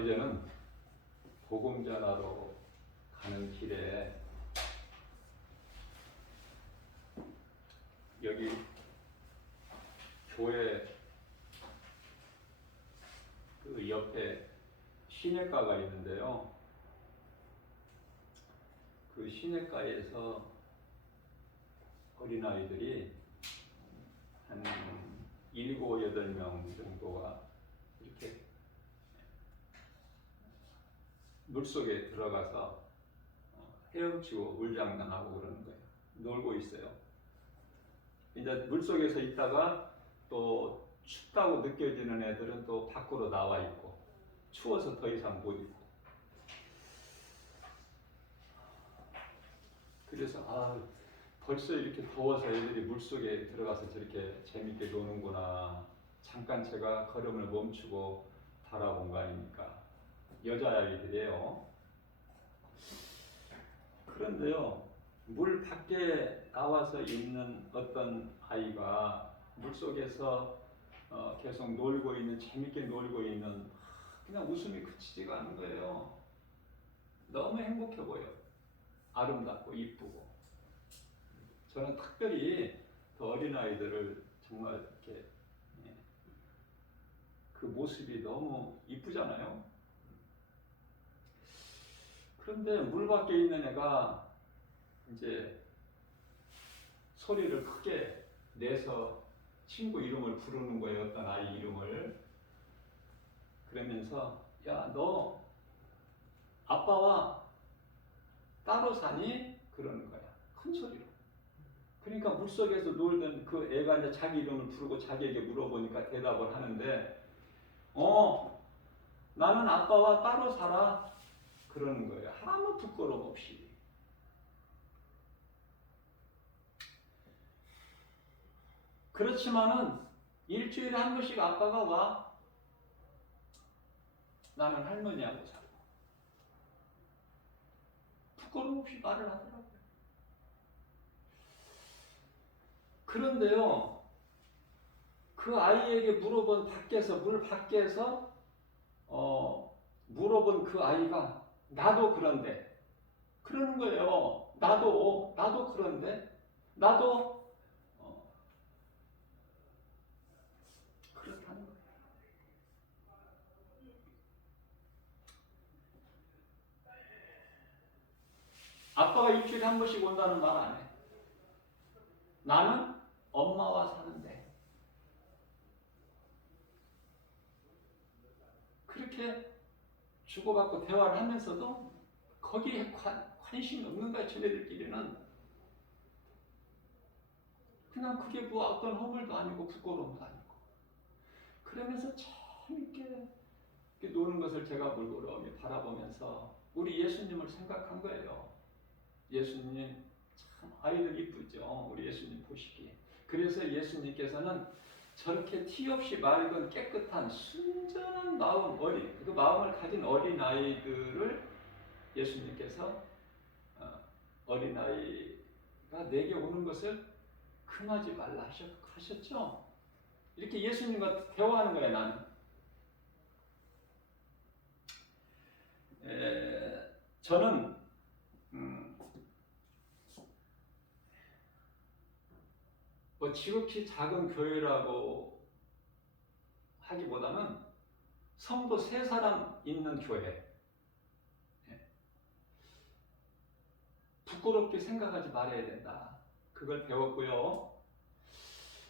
어제는 복음 전하러 가는 길에 여기 교회 그 옆에 시내가가 있는데요. 그 시내가에서 어린아이들이 한 7, 8명 정도가 이렇게 물속에 들어가서 헤엄치고 물장난하고 그러는 거예요. 놀고 있어요. 이제 물속에서 있다가 또 춥다고 느껴지는 애들은 또 밖으로 나와 있고, 추워서 더 이상 못 있고. 그래서 벌써 이렇게 더워서 애들이 물속에 들어가서 저렇게 재밌게 노는구나. 잠깐 제가 걸음을 멈추고 바라본 거 아닙니까? 여자아이들이에요. 그런데요, 물 밖에 나와서 있는 어떤 아이가 물속에서 계속 놀고 있는, 재밌게 놀고 있는, 그냥 웃음이 그치지가 않은 거예요. 너무 행복해 보여. 아름답고 이쁘고. 저는 특별히 그 어린아이들을 정말 이렇게 그 모습이 너무 이쁘잖아요. 그런데 물 밖에 있는 애가 이제 소리를 크게 내서 친구 이름을 부르는 거예요. 어떤 아이 이름을. 그러면서 야, 너 아빠와 따로 사니? 그러는 거야. 큰 소리로. 그러니까 물속에서 놀던 그 애가 이제 자기 이름을 부르고 자기에게 물어보니까 대답을 하는데 나는 아빠와 따로 살아. 그러는 거예요. 아무 부끄러움 없이. 그렇지만은 일주일에 한 번씩 아빠가 와. 나는 할머니하고 살고. 부끄러움 없이 말을 하더라고요. 그런데요, 그 아이에게 물어본 밖에서, 물 밖에서 물어본 그 아이가 나도 그런데 그러는 거예요. 나도 그런데 나도 그렇다는 거예요. 아빠가 일주일에 한 번씩 온다는 말 안 해. 나는 엄마와 사는데. 그렇게 주고받고 대화를 하면서도 거기에 관심이 없는 거야. 쟤네들끼리는. 그냥 그게 뭐 어떤 허물도 아니고 부끄러움도 아니고. 그러면서 재밌게 노는 것을 제가 물끄러미 바라보면서 우리 예수님을 생각한 거예요. 예수님 참 아이들 이쁘죠. 우리 예수님 보시기에. 그래서 예수님께서는 저렇게 티 없이 맑은 깨끗한 순전한 마음, 그 마음을 가진 어린아이들을 예수님께서 어린아이가 내게 오는 것을 금하지 말라 하셨죠. 이렇게 예수님과 대화하는 거야. 나는 저는 뭐 지극히 작은 교회라고 하기보다는 성도 3사람 있는 교회. 부끄럽게 생각하지 말아야 된다. 그걸 배웠고요.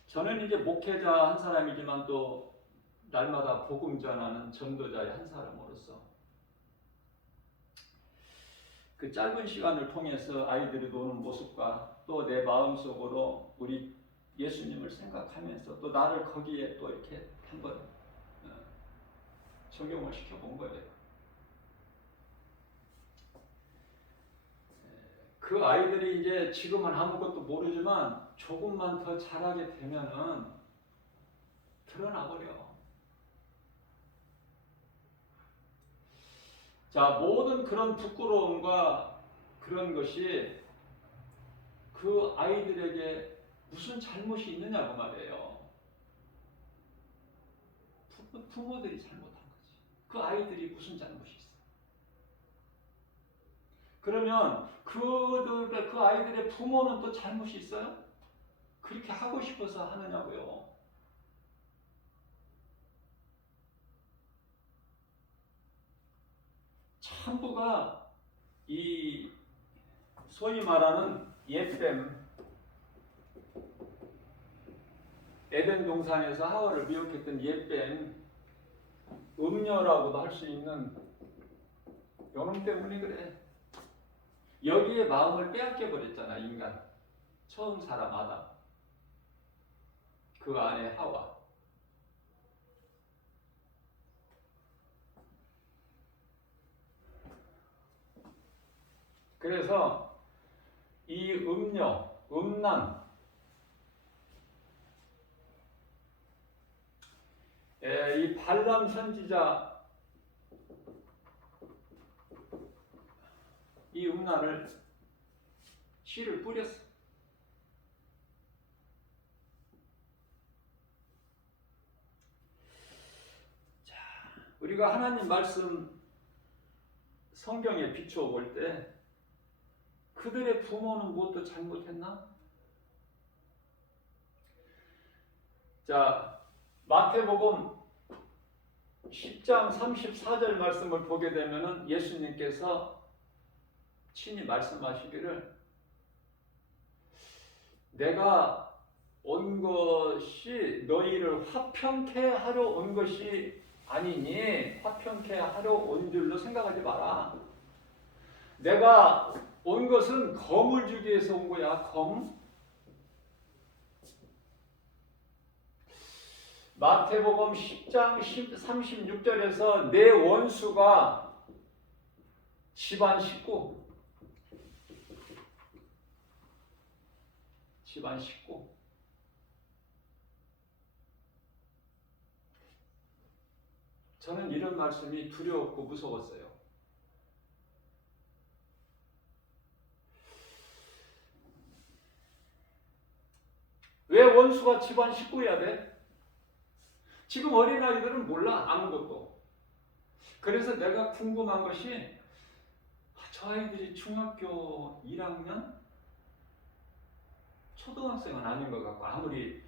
저는 이제 목회자 한 사람이지만 또 날마다 복음 전하는 전도자의 한 사람으로서 그 짧은 시간을 통해서 아이들이 노는 모습과 또 내 마음속으로 우리 예수님을 생각하면서 또 나를 거기에 또 이렇게 한번 적용을 시켜본 거예요. 그 아이들이 이제 지금은 아무것도 모르지만 조금만 더 자라게 되면은 드러나버려. 자, 모든 그런 부끄러움과 그런 것이 그 아이들에게 무슨 잘못이 있느냐고 말이에요. 부모들이 잘못한 거지. 그 아이들이 무슨 잘못이 있어? 그러면 그 아이들의 부모는 또 잘못이 있어요? 그렇게 하고 싶어서 하느냐고요. 천부가 이 소위 말하는 옛뱀, 에덴 동산에서 하와를 미혹했던 옛뱀, 음녀라고도 할 수 있는 요놈 때문에 그래. 여기에 마음을 빼앗겨 버렸잖아, 인간. 처음 사람 아담. 그 안에 하와. 그래서 이 음녀, 음란, 이 발람 선지자, 이 음란을 씨를 뿌렸어. 자, 우리가 하나님 말씀 성경에 비추어 볼 때 그들의 부모는 무엇도 잘못했나? 자, 마태복음 10장 34절 말씀을 보게 되면은 예수님께서 친히 말씀하시기를 내가 온 것이 너희를 화평케 하려 온 것이 아니니 화평케 하려 온 줄로 생각하지 마라. 내가 온 것은 검을 주기 위해서 온 거야. 검. 마태복음 10장 36절에서 내 원수가 집안 식구. 집안 식구. 저는 이런 말씀이 두려웠고 무서웠어요. 왜 원수가 집안 식구여야 돼? 지금 어린아이들은 몰라, 아무것도. 그래서 내가 궁금한 것이 저 아이들이 중학교 1학년? 초등학생은 아닌 것 같고 아무리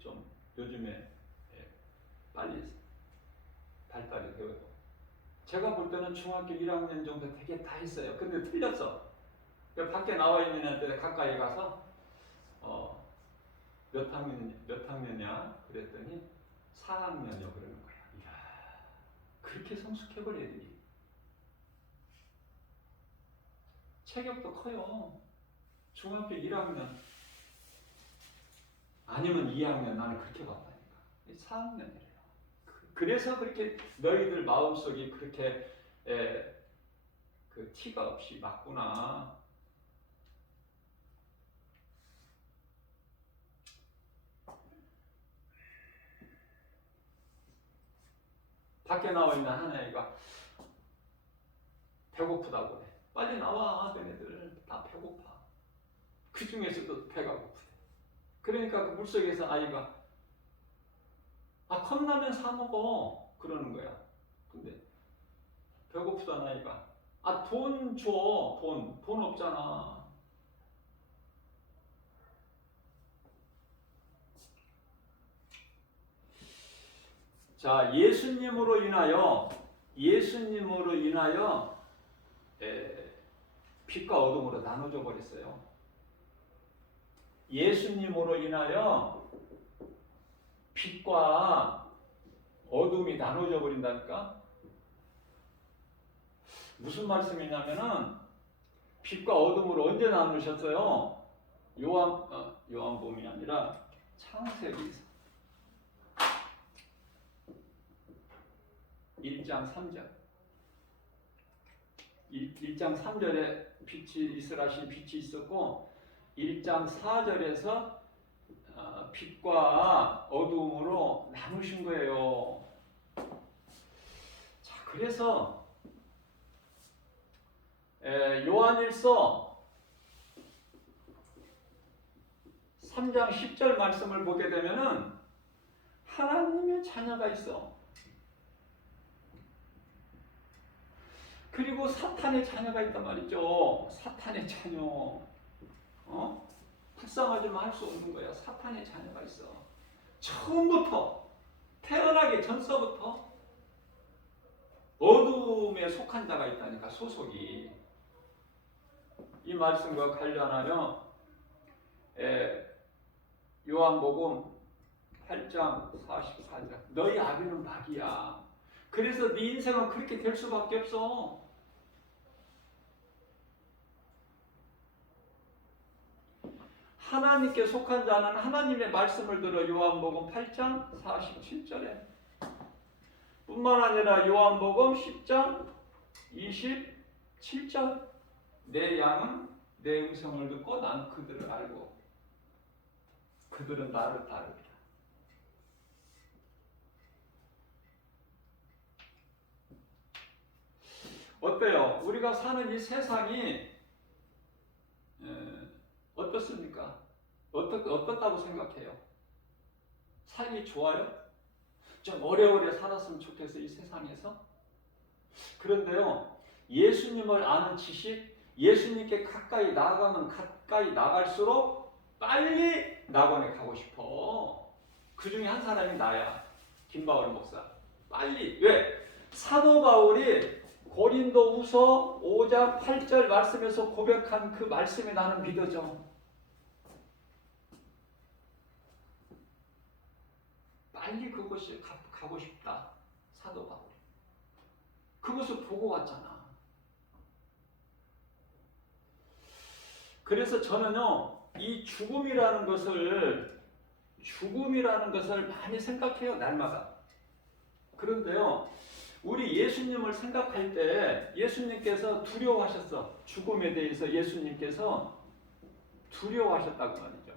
좀 요즘에 빨리 발달이 되어도 제가 볼 때는 중학교 1학년 정도 되게 다 했어요. 근데 틀렸어. 밖에 나와 있는 애한테 가까이 가서 몇 학년이냐 그랬더니 4학년이요 그러는 거야. 이야, 그렇게 성숙해버려 애들이. 체격도 커요. 중학교 1학년 아니면 2학년 나는 그렇게 봤다니까. 4학년이래요. 그래서 그렇게 너희들 마음속이 그렇게 그 티가 없이 맞구나. 밖에 나와 있는 한 아이가 배고프다고 해. 빨리 나와. 너네들 다 배고파. 그 중에서도 배가 고프대. 그러니까 그 물속에서 아이가 컵라면 사 먹어 그러는 거야. 근데 배고프다는 아이가 돈 줘. 돈 없잖아. 자, 예수님으로 인하여 빛과 어둠으로 나눠져 버렸어요. 예수님으로 인하여 빛과 어둠이 나눠져 버린다니까? 무슨 말씀이냐면은 빛과 어둠으로 언제 나누셨어요? 요한복음이 아니라 창세기에서 1장 3절 1장 3절에 빛이 있으라 하신 빛이 있었고 1장 4절에서 빛과 어두움으로 나누신 거예요. 자, 그래서 요한일서 3장 10절 말씀을 보게 되면은 하나님의 자녀가 있어. 그리고 사탄의 자녀가 있단 말이죠. 사탄의 자녀. 불쌍하지만 할 수 없는 거야. 사탄의 자녀가 있어. 처음부터, 태어나기 전서부터 어둠에 속한 자가 있다니까, 소속이. 이 말씀과 관련하여 요한복음 8장 44절, 너희 아비는 마귀야. 그래서 네 인생은 그렇게 될 수밖에 없어. 하나님께 속한 자는 하나님의 말씀을 들어. 요한복음 8장 47절에 뿐만 아니라 요한복음 10장 27절, 내 양은 내 음성을 듣고 난 그들을 알고 그들은 나를 따르리라. 어때요? 우리가 사는 이 세상이 어떻습니까? 어떻다고 생각해요? 삶이 좋아요? 좀 오래오래 살았으면 좋겠어요, 이 세상에서? 그런데요, 예수님을 아는 지식, 예수님께 가까이 나아가면 가까이 나갈수록 빨리 낙원에 가고 싶어. 그 중에 한 사람이 나야, 김바울 목사. 빨리. 왜? 사도 바울이 고린도후서 5장 8절 말씀에서 고백한 그 말씀이 나는 믿어져. 빨리 그곳에 가고 싶다, 사도 바울이. 그것을 보고 왔잖아. 그래서 저는요, 이 죽음이라는 것을 많이 생각해요, 날마다. 그런데요, 우리 예수님을 생각할 때 예수님께서 두려워하셨어. 죽음에 대해서 예수님께서 두려워하셨다고 말이죠.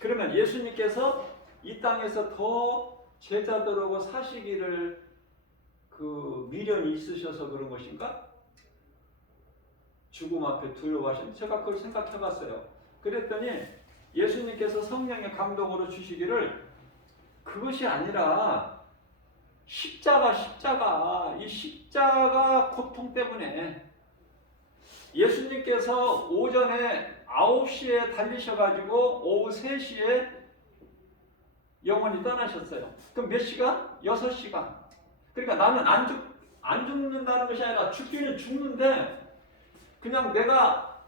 그러면 예수님께서 이 땅에서 더 제자들하고 사시기를 미련이 있으셔서 그런 것인가? 죽음 앞에 두려워하신, 제가 그걸 생각해 봤어요. 그랬더니 예수님께서 성령의 감동으로 주시기를, 그것이 아니라 십자가, 이 십자가 고통 때문에 예수님께서 오전에 9시에 달리셔가지고 오후 3시에 영원히 떠나셨어요. 그럼 몇 시간? 6시간. 그러니까 나는 안 죽는다는 것이 아니라 죽기는 죽는데, 그냥 내가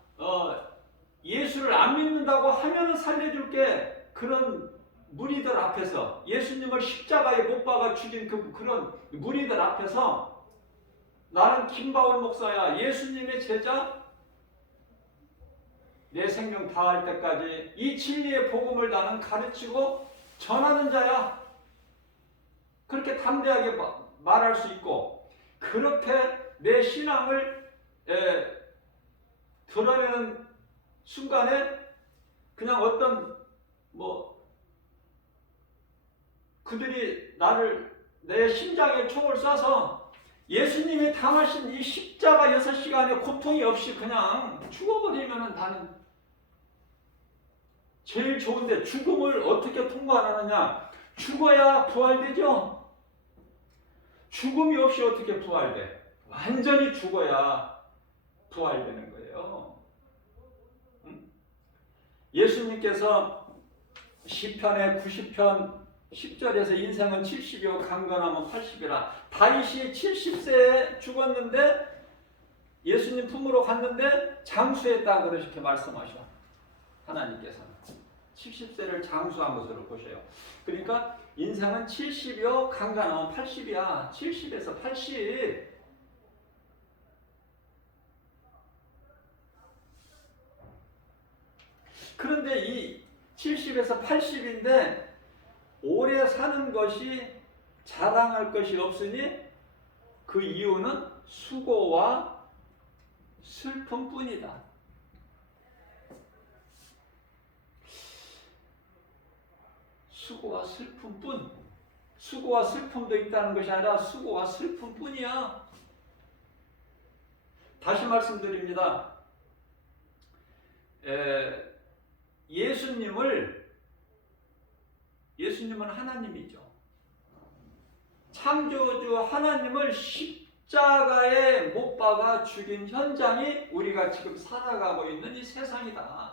예수를 안 믿는다고 하면은 살려줄게. 그런 무리들 앞에서, 예수님을 십자가에 못 박아 죽인 그런 무리들 앞에서 나는 김바울 목사야, 예수님의 제자, 내 생명 다할 때까지 이 진리의 복음을 나는 가르치고 전하는 자야. 그렇게 담대하게 말할 수 있고, 그렇게 내 신앙을 드러내는 순간에 그냥 어떤 그들이 내 심장에 총을 쏴서 예수님이 당하신 이 십자가 6시간의 고통이 없이 그냥 죽어버리면 나는 제일 좋은데, 죽음을 어떻게 통과하느냐? 죽어야 부활되죠? 죽음이 없이 어떻게 부활돼? 완전히 죽어야 부활되는 거예요. 예수님께서 시편의 90편 10절에서 인생은 70이요 강건하면 80이라. 다윗이 70세에 죽었는데 예수님 품으로 갔는데 장수했다, 그렇게 말씀하셔. 하나님께서는 70세를 장수한 것으로 보셔요. 그러니까 인생은 70이요 강건하면 80이야. 70에서 80. 그런데 이 70에서 80인데 오래 사는 것이 자랑할 것이 없으니 그 이유는 수고와 슬픔뿐이다. 수고와 슬픔뿐. 수고와 슬픔도 있다는 것이 아니라 수고와 슬픔뿐이야. 다시 말씀드립니다. 예수님은 하나님이죠. 창조주 하나님을 십자가에 못 박아 죽인 현장이 우리가 지금 살아가고 있는 이 세상이다.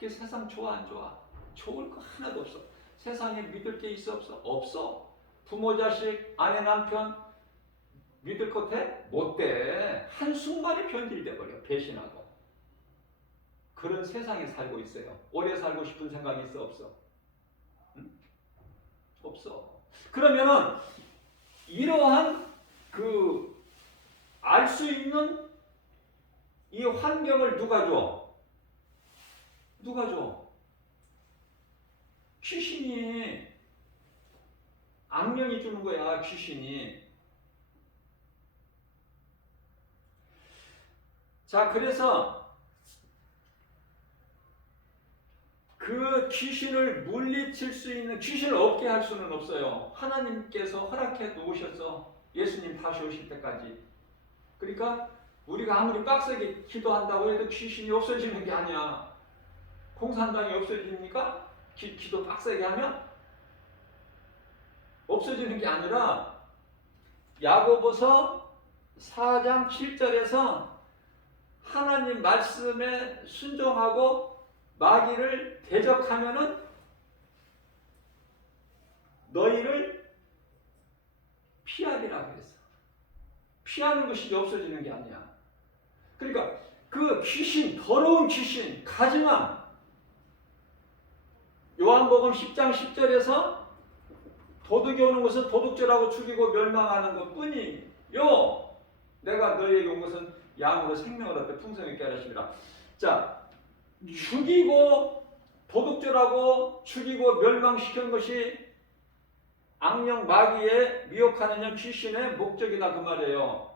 그 세상 좋아 안 좋아? 좋을 거 하나도 없어. 세상에 믿을 게 있어 없어? 없어. 부모 자식 아내 남편 믿을 것 돼? 못 돼. 한순간에 변질돼 버려. 배신하고. 그런 세상에 살고 있어요. 오래 살고 싶은 생각이 있어 없어? 응? 없어. 그러면은 이러한 알 수 있는 이 환경을 누가 줘? 누가 줘? 귀신이, 악령이 주는 거야. 귀신이. 자, 그래서 그 귀신을 물리칠 수 있는, 귀신을 없게 할 수는 없어요. 하나님께서 허락해 놓으셨어. 예수님 다시 오실 때까지. 그러니까 우리가 아무리 빡세게 기도한다고 해도 귀신이 없어지는 게 아니야. 공산당이 없어집니까? 기도 빡세게 하면? 없어지는 게 아니라 야고보서 4장 7절에서 하나님 말씀에 순종하고 마귀를 대적하면은 너희를 피하리라 그랬어. 피하는 것이 없어지는 게 아니야. 그러니까 그 귀신, 더러운 귀신, 가증함, 요한복음 10장 10절에서 도둑이 오는 것은 도둑질하고 죽이고 멸망하는 것뿐이요. 내가 너희에게 온 것은 양으로 생명을 얻되 풍성히 있게 하시리라. 자, 죽이고 도둑질하고 죽이고 멸망시키는 것이 악령 마귀의 미혹하는 영 귀신의 목적이다 그 말이에요.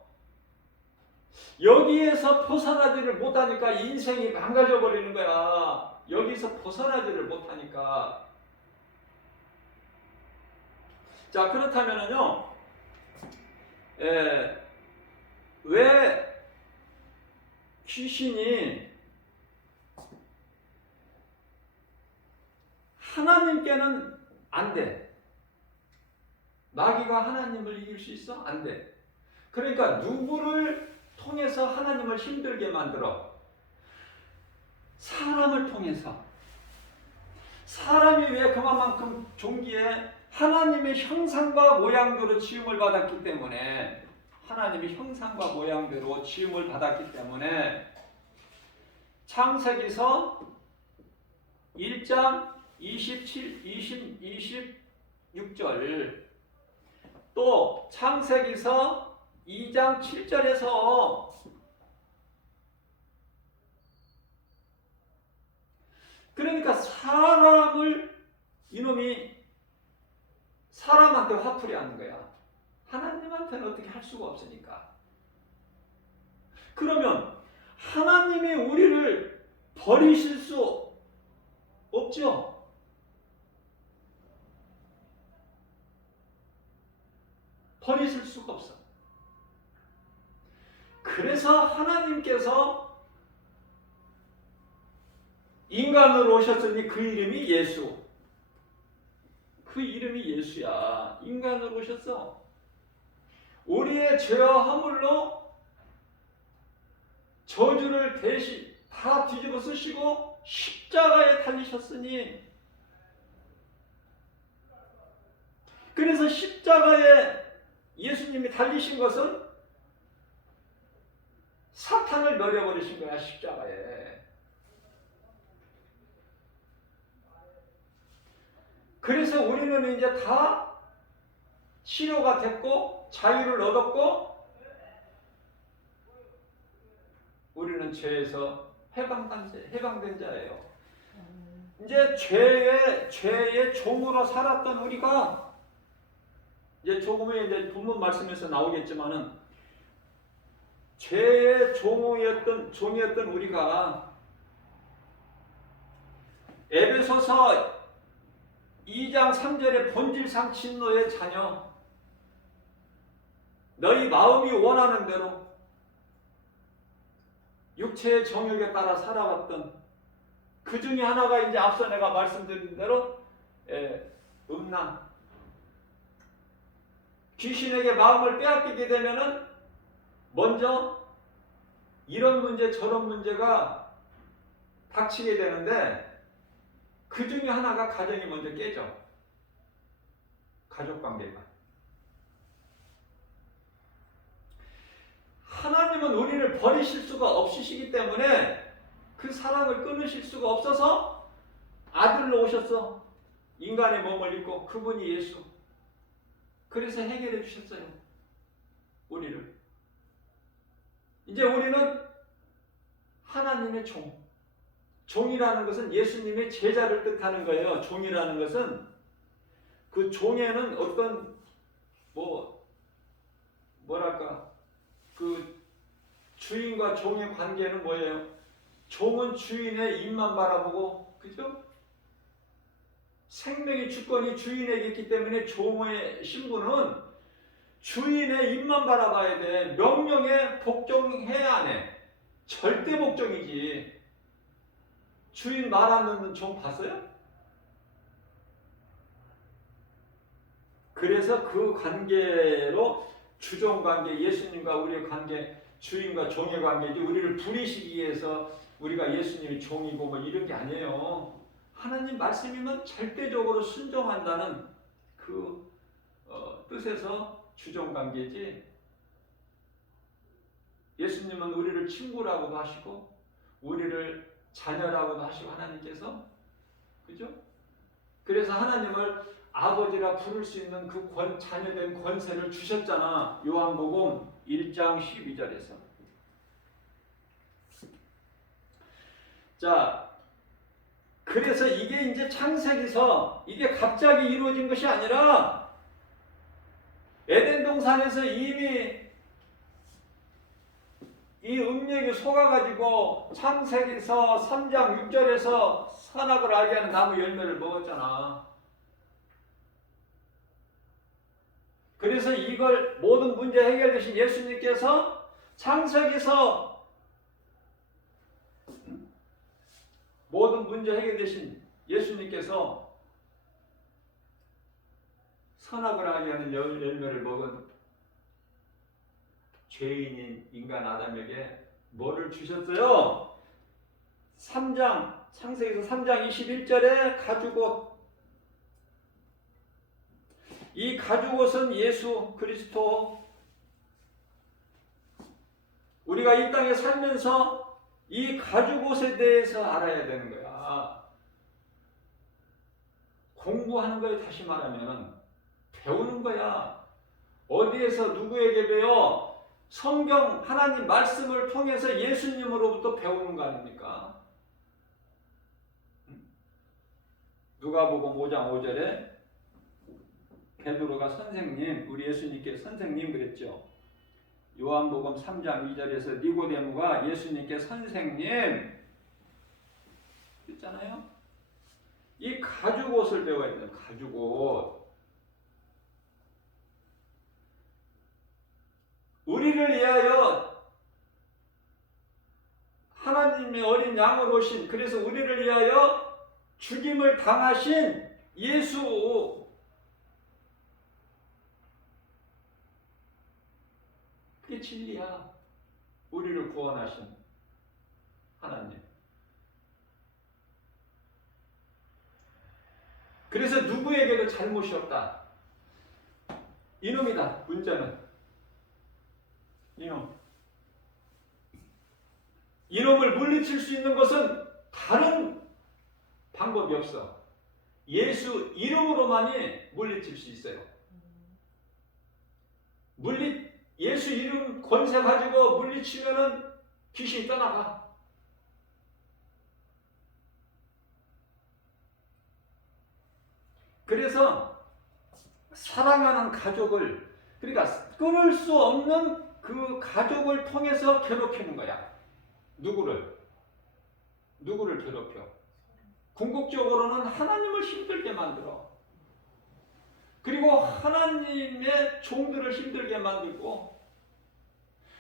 여기에서 벗어나지를 못하니까 인생이 망가져 버리는 거야. 여기서 벗어나지를 못하니까. 자, 그렇다면은요, 왜 귀신이 하나님께는 안 돼? 마귀가 하나님을 이길 수 있어? 안 돼. 그러니까 누구를 통해서 하나님을 힘들게 만들어? 사람을 통해서. 사람이 왜 그만큼 종기에 하나님의 형상과 모양대로 지음을 받았기 때문에, 하나님의 형상과 모양대로 지음을 받았기 때문에 창세기서 1장 26절 또 창세기서 2장 7절에서 그러니까 사람을 이놈이 사람한테 화풀이 하는 거야. 하나님한테는 어떻게 할 수가 없으니까. 그러면 하나님이 우리를 버리실 수 없죠? 버리실 수가 없어. 그래서 하나님께서 인간으로 오셨으니 그 이름이 예수. 그 이름이 예수야. 인간으로 오셨어. 우리의 죄와 허물로 저주를 대신 다 뒤집어 쓰시고 십자가에 달리셨으니, 그래서 십자가에 예수님이 달리신 것은 사탄을 멸해버리신 거야. 십자가에. 그래서 우리는 이제 다 치료가 됐고 자유를 얻었고 우리는 죄에서 해방된 자예요. 이제 죄의 종으로 살았던 우리가 이제 조금의 이제 본문 말씀에서 나오겠지만은 죄의 종이었던 우리가 에베소서 2장 3절에 본질상 진노의 자녀, 너희 마음이 원하는 대로 육체의 정욕에 따라 살아왔던 그 중에 하나가 이제 앞서 내가 말씀드린 대로 음란, 귀신에게 마음을 빼앗기게 되면은 먼저 이런 문제 저런 문제가 닥치게 되는데 그 중에 하나가 가정이 먼저 깨져. 가족관계가. 하나님은 우리를 버리실 수가 없으시기 때문에 그 사랑을 끊으실 수가 없어서 아들로 오셨어. 인간의 몸을 입고 그분이 예수. 그래서 해결해 주셨어요. 우리를. 이제 우리는 하나님의 종. 종이라는 것은 예수님의 제자를 뜻하는 거예요. 종이라는 것은 그 종에는 어떤 뭐랄까 그 주인과 종의 관계는 뭐예요? 종은 주인의 입만 바라보고, 그죠? 생명의 주권이 주인에게 있기 때문에 종의 신분은 주인의 입만 바라봐야 돼. 명령에 복종해야 해. 절대 복종이지. 주인 말 안 듣는 종 봤어요? 그래서 그 관계로 주종관계, 예수님과 우리의 관계, 주인과 종의 관계지 우리를 부리시기 위해서 우리가 예수님의 종이고 뭐 이런 게 아니에요. 하나님 말씀이면 절대적으로 순종한다는 그 뜻에서 주종관계지. 예수님은 우리를 친구라고도 하시고 우리를 자녀라고도 하시고 하나님께서, 그죠? 그래서 하나님을 아버지라 부를 수 있는 그 자녀된 권세를 주셨잖아. 요한복음 1장 12절에서. 자, 그래서 이게 이제 창세기서 이게 갑자기 이루어진 것이 아니라 에덴 동산에서 이미 이 음력이 속아가지고 창세기서 3장 6절에서 선악을 알게 하는 나무 열매를 먹었잖아. 그래서 이걸 모든 문제 해결되신 예수님께서 창세기서 모든 문제 해결되신 예수님께서 선악을 알게 하는 열매를 먹은 죄인인 인간 아담에게 뭐를 주셨어요? 창세기서 3장 21절에 가죽옷. 이 가죽옷은 예수 그리스도. 우리가 이 땅에 살면서 이 가죽옷에 대해서 알아야 되는 거야. 공부하는 거에 다시 말하면 배우는 거야. 어디에서 누구에게 배워? 성경 하나님 말씀을 통해서 예수님으로부터 배우는 거 아닙니까? 누가복음 5장 5절에 베드로가 선생님, 우리 예수님께 선생님 그랬죠. 요한복음 3장 2절에서 니고데모가 예수님께 선생님 그랬잖아요. 이 가죽옷을 배워야 돼요. 가죽옷. 우리를 위하여 하나님의 어린 양으로 오신, 그래서 우리를 위하여 죽임을 당하신 예수. 그게 진리야. 우리를 구원하신 하나님. 그래서 누구에게도 잘못이 없다. 이놈이다. 문제는 이놈을 물리칠 수 있는 것은 다른 방법이 없어. 예수 이름으로만이 물리칠 수 있어요. 예수 이름 권세 가지고 물리치면은 귀신이 떠나가. 그래서 사랑하는 가족을, 그러니까 끊을 수 없는 그 가족을 통해서 괴롭히는 거야. 누구를 괴롭혀? 궁극적으로는 하나님을 힘들게 만들어. 그리고 하나님의 종들을 힘들게 만들고,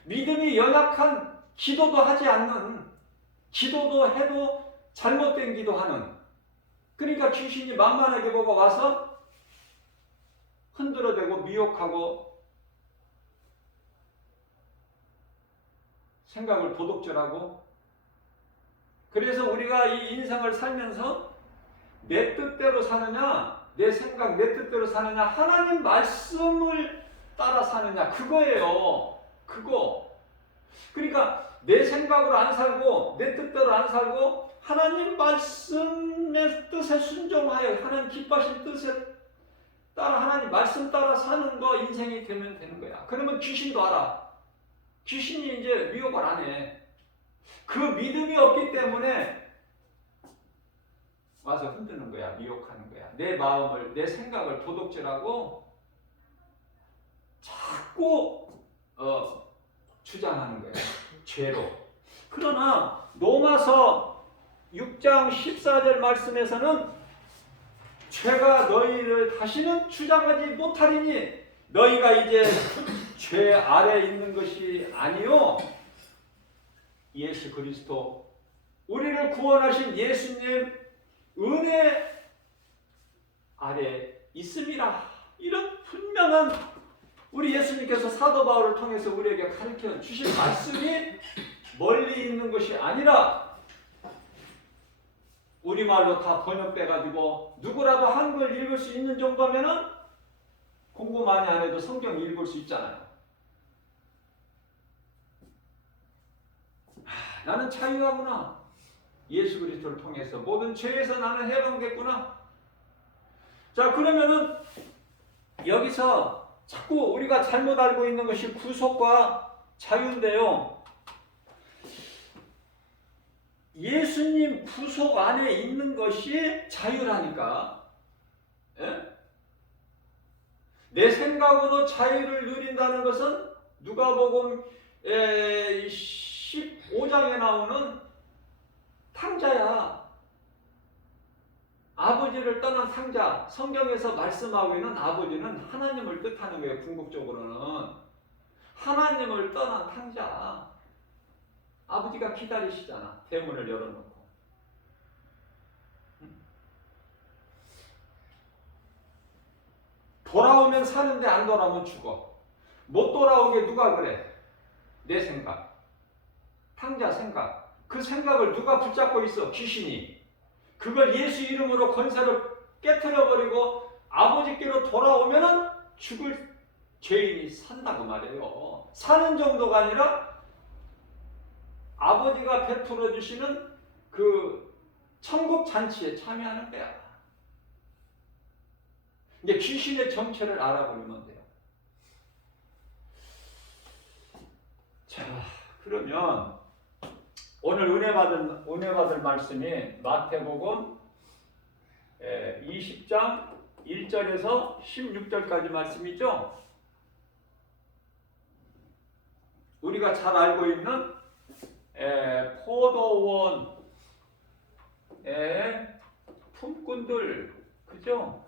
믿음이 연약한, 기도도 하지 않는, 기도도 해도 잘못된 기도하는, 그러니까 귀신이 만만하게 보고 와서 흔들어대고 미혹하고 생각을 도둑질하고. 그래서 우리가 이 인생을 살면서 내 뜻대로 사느냐, 내 생각, 내 뜻대로 사느냐, 하나님 말씀을 따라 사느냐, 그거예요. 그거. 그러니까 내 생각으로 안 살고 내 뜻대로 안 살고 하나님 말씀의 뜻에 순종하여 하나님 기뻐하신 뜻에 따라 하나님 말씀 따라 사는 거 인생이 되면 되는 거야. 그러면 귀신도 알아. 귀신이 이제 미혹을 안 해. 그 믿음이 없기 때문에 와서 흔드는 거야. 미혹하는 거야. 내 마음을, 내 생각을 도둑질하고 자꾸 주장하는 거야. 죄로. 그러나 로마서 6장 14절 말씀에서는 죄가 너희를 다시는 주장하지 못하리니 너희가 이제 죄 아래 있는 것이 아니요 예수 그리스도 우리를 구원하신 예수님 은혜 아래 있음이라. 이런 분명한 우리 예수님께서 사도 바울을 통해서 우리에게 가르쳐 주신 말씀이 멀리 있는 것이 아니라 우리말로 다 번역돼가지고 누구라도 한글 읽을 수 있는 정도면은 공부 많이 안 해도 성경 읽을 수 있잖아요. 나는 자유하구나. 예수 그리스도를 통해서 모든 죄에서 나는 해방됐구나. 자, 그러면은 여기서 자꾸 우리가 잘못 알고 있는 것이 구속과 자유인데요. 예수님 구속 안에 있는 것이 자유라니까. 예? 내 생각으로 자유를 누린다는 것은 누가복음 15장에 나오는 탕자야. 아버지를 떠난 탕자. 성경에서 말씀하고 있는 아버지는 하나님을 뜻하는 거예요. 궁극적으로는 하나님을 떠난 탕자. 아버지가 기다리시잖아. 대문을 열어놓고. 돌아오면 사는데 안 돌아오면 죽어. 못 돌아오게 누가 그래? 내 생각. 탕자 생각. 그 생각을 누가 붙잡고 있어? 귀신이. 그걸 예수 이름으로 권세를 깨트려버리고 아버지께로 돌아오면은 죽을 죄인이 산다고 말이에요. 사는 정도가 아니라 아버지가 베풀어 주시는 그 천국 잔치에 참여하는 거야. 이제 귀신의 정체를 알아보면 돼요. 자, 그러면 오늘 은혜 받을 말씀이 마태복음 20장 1절에서 16절까지 말씀이죠. 우리가 잘 알고 있는 포도원의 품꾼들, 그죠?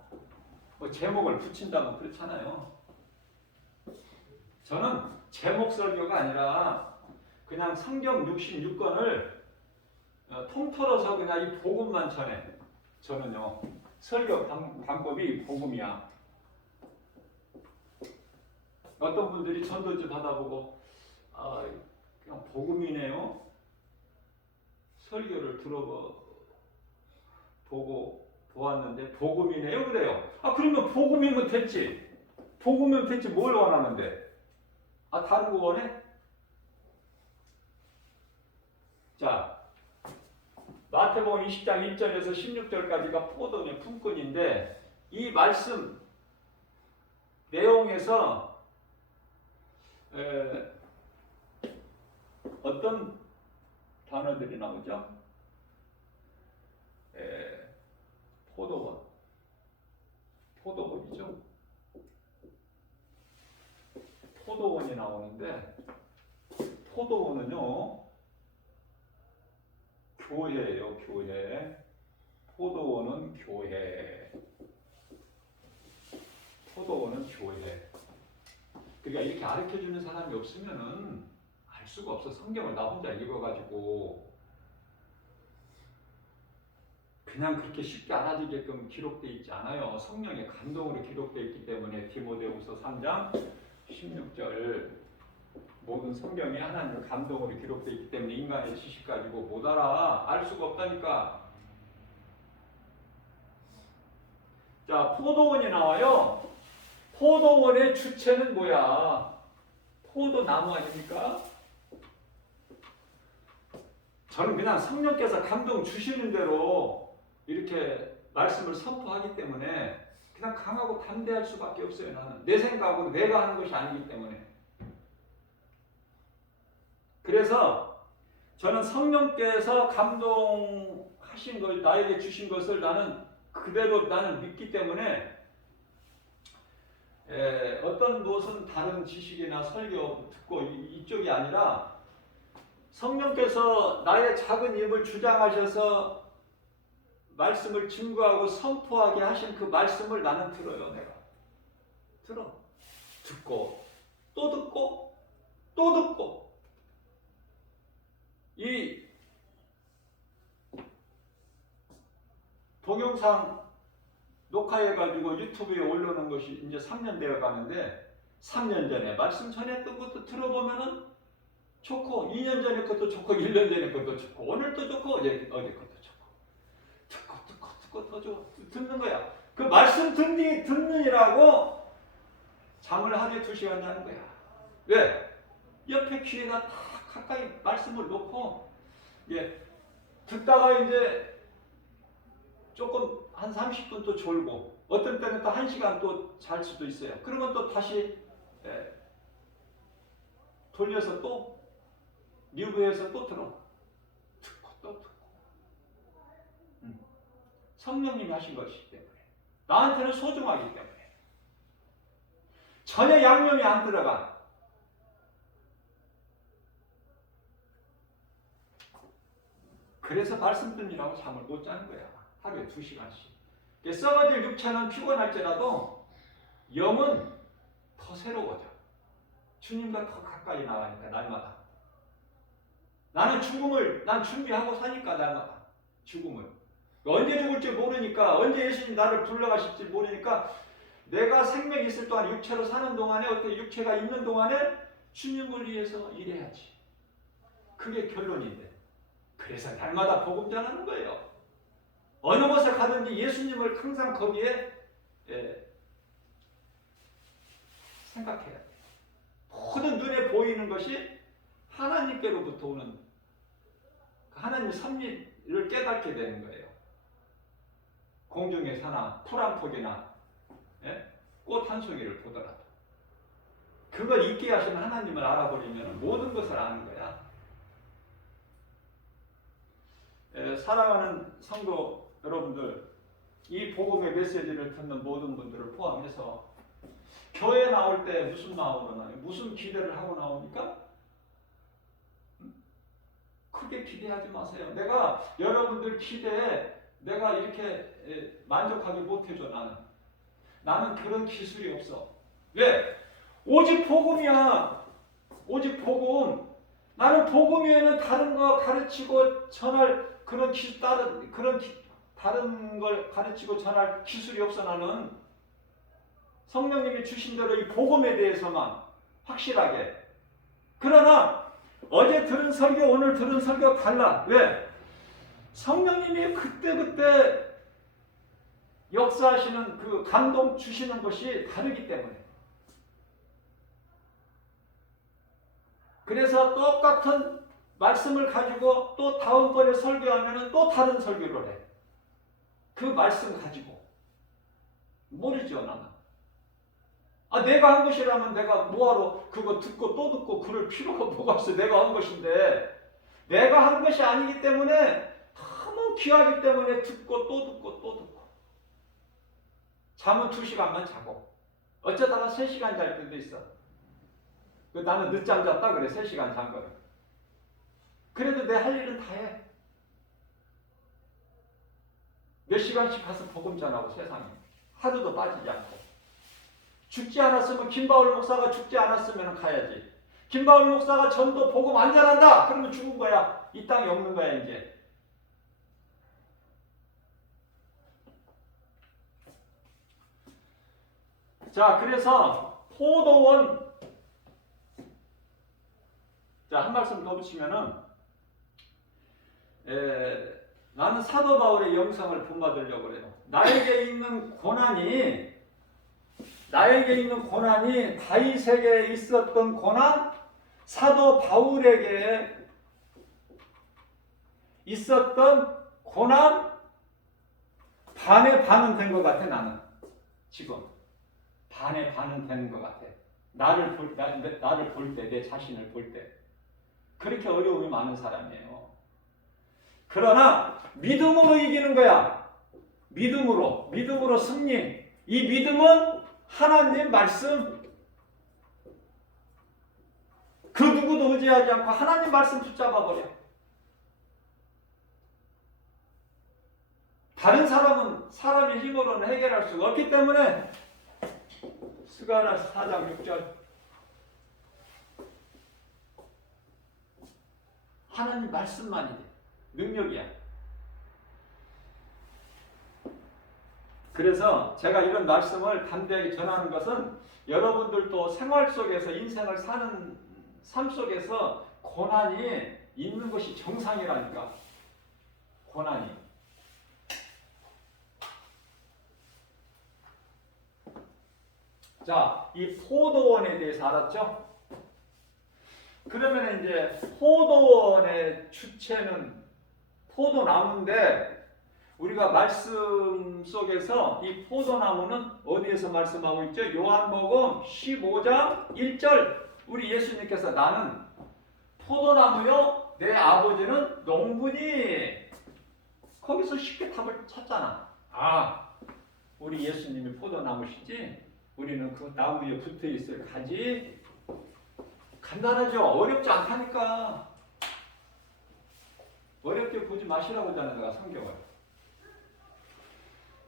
뭐 제목을 붙인다면 그렇잖아요. 저는 제목 설교가 아니라 그냥 성경 66권을 통틀어서 그냥 이 복음만 전해. 저는요, 설교 방법이 복음이야. 어떤 분들이 전도지 받아보고 그냥 복음이네요. 설교를 보았는데 복음이네요 그래요. 그러면 복음이면 됐지. 복음이면 됐지. 뭘 원하는데? 다른 거 원해? 자, 마태복음 20장 1절에서 16절까지가 포도원의 품꾼인데 이 말씀 내용에서 어떤 단어들이 나오죠? 포도원이죠. 포도원이 나오는데 포도원은요 교회예요. 교회. 포도원은 교회. 포도원은 교회. 그러니까 이렇게 가르쳐주는 사람이 없으면은 알 수가 없어. 성경을 나 혼자 읽어가지고 그냥 그렇게 쉽게 알아주게끔 기록되어 있지 않아요. 성령의 감동으로 기록되어 있기 때문에 디모데후서 3장 16절 모든 성경이 하나님의 감동으로 기록되어 있기 때문에 인간의 지식 가지고 못 알아. 알 수가 없다니까. 자, 포도원이 나와요. 포도원의 주체는 뭐야? 포도나무 아닙니까? 저는 그냥 성령께서 감동 주시는 대로 이렇게 말씀을 선포하기 때문에 그냥 강하고 담대할 수밖에 없어요. 나는 내 생각으로 내가 하는 것이 아니기 때문에. 그래서 저는 성령께서 감동하신 걸, 나에게 주신 것을 나는 그대로 나는 믿기 때문에 어떤 무엇은 다른 지식이나 설교 듣고 이쪽이 아니라 성령께서 나의 작은 입을 주장하셔서 말씀을 증거하고 선포하게 하신 그 말씀을 나는 들어요. 내가 들어. 듣고 또 듣고 또 듣고. 이 동영상 녹화해가지고 유튜브에 올려놓은 것이 이제 3년 되어 가는데 3년 전에 말씀 전했던 것도 들어보면은 좋고 2년 전에 것도 좋고 1년 전에 것도 좋고 오늘도 좋고 어제 것도 좋고 듣고 더 좋아. 듣는 거야. 그 말씀 듣느니라고 잠을 하루에 2시간 자는 거야. 왜? 옆에 귀에다 다 가까이 말씀을 놓고 듣다가 이제 조금 한 30분 또 졸고 어떤 때는 또 1시간 또 잘 수도 있어요. 그러면 또 다시 돌려서 또 리뷰해서 또 들어. 듣고 또 듣고. 성령님이 하신 것이기 때문에 나한테는 소중하기 때문에 전혀 양념이 안 들어가. 그래서 말씀 듣느라고 잠을 못 자는 거야. 하루에 2시간씩. 썩어질 육체는 피곤할지라도 영은 더 새로워져. 주님과 더 가까이 나가니까 날마다. 나는 죽음을 난 준비하고 사니까 날마다. 죽음을. 언제 죽을지 모르니까 언제 예수님 나를 불러가실지 모르니까 내가 생명이 있을 동안 육체로 사는 동안에 어떻게 육체가 있는 동안에 주님을 위해서 일해야지. 그게 결론인데. 그래서 날마다 복음 전하는 거예요. 어느 곳에 가든지 예수님을 항상 거기에 생각해야 돼요. 모든 눈에 보이는 것이 하나님께로부터 오는 하나님의 섭리를 깨닫게 되는 거예요. 공중의 사나 풀 한 폭이나 꽃 한 송이를 보더라도 그걸 있게 하시는 하나님을 알아버리면 모든 것을 아는 거야. 사랑하는 성도 여러분들, 이 복음의 메시지를 듣는 모든 분들을 포함해서 교회 나올 때 무슨 마음으로 나와요? 무슨 기대를 하고 나오니까? 크게 기대하지 마세요. 내가 여러분들 기대에 내가 이렇게 만족하게 못해줘. 나는 그런 기술이 없어. 왜? 오직 복음이야. 오직 복음. 나는 복음 외에는 다른 거 가르치고 전할 다른 걸 가르치고 전할 기술이 없어. 나는 성령님이 주신 대로 이 복음에 대해서만 확실하게. 그러나 어제 들은 설교 오늘 들은 설교 달라. 왜? 성령님이 그때그때 역사하시는 그 감동 주시는 것이 다르기 때문에. 그래서 똑같은 말씀을 가지고 또 다음번에 설교하면 또 다른 설교를 해. 그 말씀 가지고. 모르죠, 나는. 내가 한 것이라면 내가 뭐하러 그거 듣고 또 듣고 그럴 필요가 뭐가 있어. 내가 한 것인데. 내가 한 것이 아니기 때문에 너무 귀하기 때문에 듣고 또 듣고 또 듣고. 잠은 2시간만 자고. 어쩌다가 3시간 잘 때도 있어. 나는 늦잠 잤다 그래. 3시간 잔 거는. 그래도 내 할 일은 다 해. 몇 시간씩 가서 복음 전하고 세상에. 하루도 빠지지 않고. 죽지 않았으면 김바울 목사가 죽지 않았으면 가야지. 김바울 목사가 전도 복음 안 전한다. 그러면 죽은 거야. 이 땅에 없는 거야 이제. 자, 그래서 포도원 자, 한 말씀 더 붙이면은 나는 사도 바울의 영성을 본받으려고 그래요. 나에게 있는 고난이 다윗에게 있었던 고난, 사도 바울에게 있었던 고난 반의 반은 된 것 같아. 나는 지금 반의 반은 되는 것 같아. 나를 볼 때, 내 자신을 볼 때 그렇게 어려움이 많은 사람이에요. 그러나 믿음으로 이기는 거야. 믿음으로 승리. 이 믿음은 하나님 말씀, 그 누구도 의지하지 않고 하나님 말씀 붙잡아 버려. 다른 사람은 사람의 힘으로는 해결할 수가 없기 때문에 스가랴서 4장 6절 하나님 말씀만이 돼. 능력이야. 그래서 제가 이런 말씀을 담대하게 전하는 것은 여러분들도 생활 속에서 인생을 사는 삶 속에서 고난이 있는 것이 정상이라니까. 고난이. 자, 이 포도원에 대해서 알았죠? 그러면 이제 포도원의 주체는 포도나무인데 우리가 말씀 속에서 이 포도나무는 어디에서 말씀하고 있죠? 요한복음 15장 1절 우리 예수님께서 나는 포도나무요 내 아버지는 농부니 거기서 쉽게 답을 찾잖아. 아, 우리 예수님이 포도나무시지 우리는 그 나무 위에 붙어있을 가지. 간단하죠? 어렵지 않다니까. 어렵게 보지 마시라고 하잖아 내가 성경을.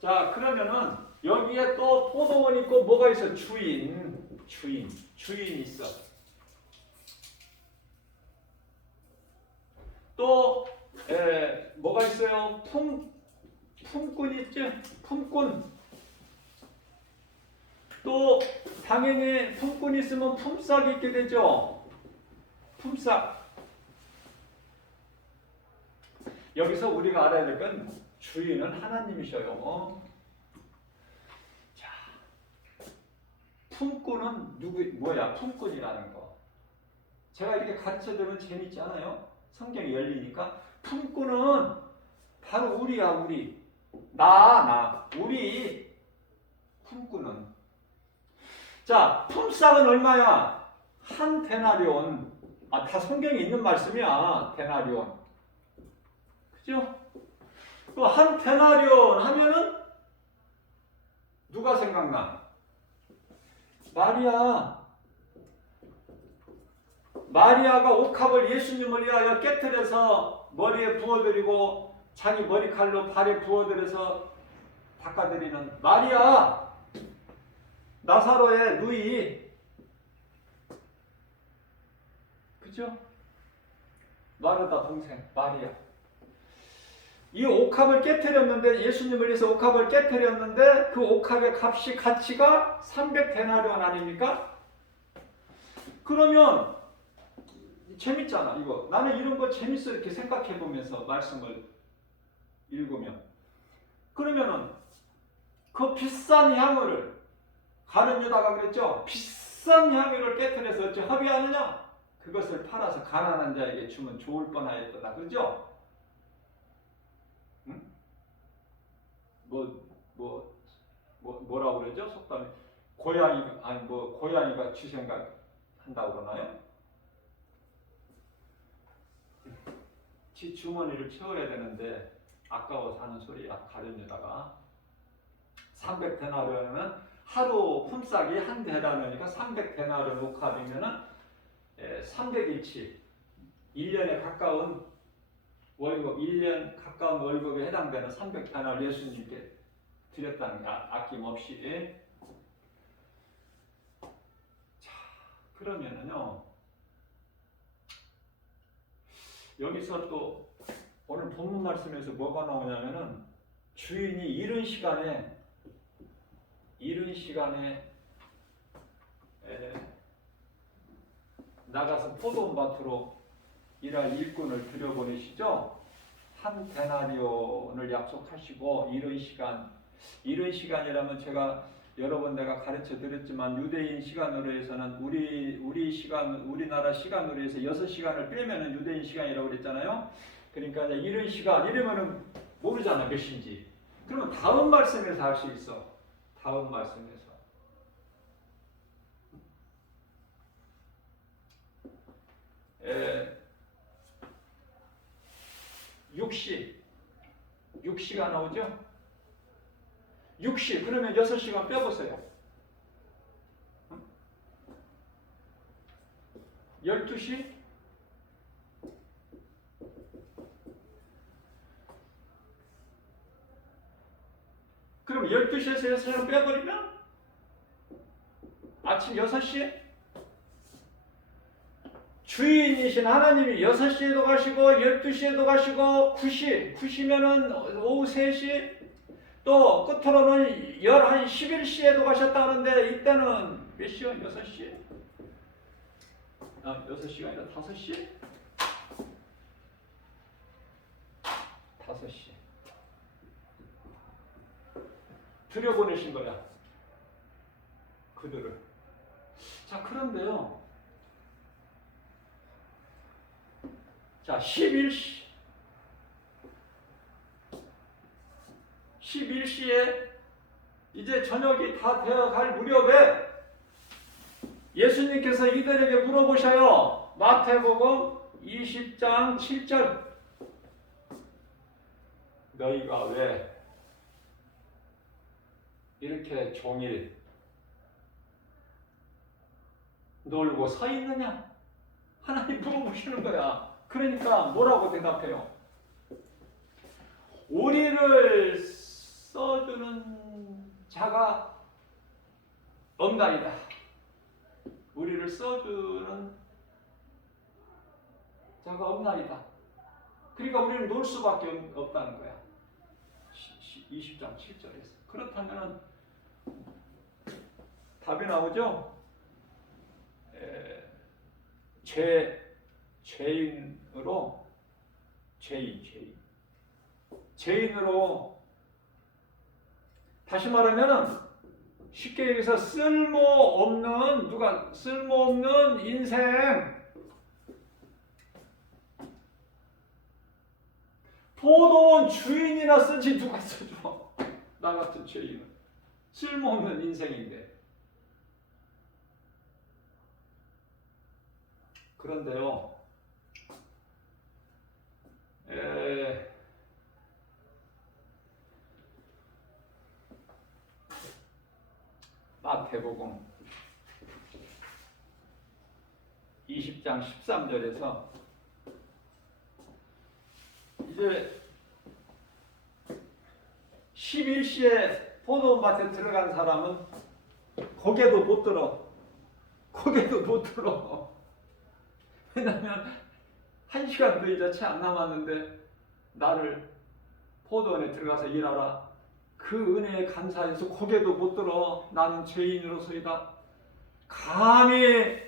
자, 그러면은 여기에 또 포도원 있고 뭐가 있어? 주인 있어. 또 뭐가 있어요? 품꾼 있죠? 품꾼. 또 당연히 품꾼이 있으면 품삯이 있게 되죠. 품삯. 여기서 우리가 알아야 될 건 주인은 하나님이셔요. 자, 품꾼은 뭐야? 품꾼이라는 거. 제가 이렇게 가르쳐드리면 재밌지 않아요? 성경이 열리니까. 품꾼은 바로 우리야, 우리. 우리 품꾼은. 자, 품삯은 얼마야? 한 데나리온. 다 성경에 있는 말씀이야. 데나리온. 그죠? 또 한 데나리온 하면은 누가 생각나? 마리아가 옥합을 예수님을 위하여 깨트려서 머리에 부어드리고 자기 머리칼로 발에 부어드려서 닦아드리는 마리아. 나사로의 누이. 그죠? 마르다 동생 마리아. 이 옥합을 깨트렸는데 예수님을 위해서 옥합을 깨트렸는데 그 옥합의 가치가 300데나리온 아닙니까? 그러면 재밌잖아 이거. 나는 이런 거 재밌어 이렇게 생각해 보면서 말씀을 읽으면. 그러면은 그 비싼 향유를 가룟 유다가 그랬죠. 비싼 향유를 깨트려서 어찌 허비하느냐? 그것을 팔아서 가난한 자에게 주면 좋을 뻔하였더라. 그렇죠? 응? 뭐라고 그러죠? 속담에 고양이가 쥐 생각한다고 그러나요? 지 주머니를 채워야 되는데 아까워서 하는 소리야. 가룟 유다가 300데나리온이면 하루 품삯이 한 데나리온이니까 300데나리온 옥합이면은 300일치 1년에 가까운 월급, 1년 가까운 월급에 해당되는 300데나리온 예수님께 드렸다는 게 아낌없이. 자, 그러면은요 여기서 또 오늘 본문 말씀에서 뭐가 나오냐면은 주인이 이른 시간에 나가서 포도원밭으로 일할 일꾼을 들여보내시죠. 한 데나리온을 약속하시고 이른 시간이라면 제가 여러 번 내가 가르쳐 드렸지만 유대인 시간으로 해서는 우리나라 시간으로 해서 6시간을 빼면은 유대인 시간이라고 그랬잖아요. 그러니까 이제 이른 시간 이러면은 모르잖아 몇 시인지. 그러면 다음 말씀에서 할 수 있어. 다음 말씀에서. 6시가 나오죠? 6시 그러면 6시간 빼보세요. 12시? 그럼 12시에서 6시간 빼버리면 아침 6시에 주인이신 하나님이 6시에도 가시고 12시에도 가시고 9시면은 오후 3시 또 끝으로는 11시 11시에도 가셨다는데 이때는 몇 시요? 6시? 6시가 아니라 5시? 5시 들여보내신 거야 그들을. 자 그런데요, 자 11시에 이제 저녁이 다 되어갈 무렵에 예수님께서 이들에게 물어보셔요. 마태복음 20장 7절 너희가 왜 이렇게 종일 놀고 서 있느냐? 하나님 물어보시는 거야. 그러니까 뭐라고 대답해요? 우리를 써주는 자가 없나이다. 우리를 써주는 자가 없나이다. 그러니까 우리는 놀 수밖에 없다는 거야. 20장 7절에서. 그렇다면 답이 나오죠? 죄인으로 다시 말하면은 쉽게 얘기해서 쓸모없는 인생, 포도원 주인이나 쓰지 누가 써줘? 나 같은 죄인은 쓸모없는 인생인데. 그런데요, 마태복음 20장 13절에서 이제 11시에 포도원밭에 들어간 사람은 고개도 못 들어. 왜냐하면 1시간도 이제 채 안 남았는데 나를 포도원에 들어가서 일하라. 그 은혜에 감사해서 고개도 못 들어. 나는 죄인으로서이다. 감히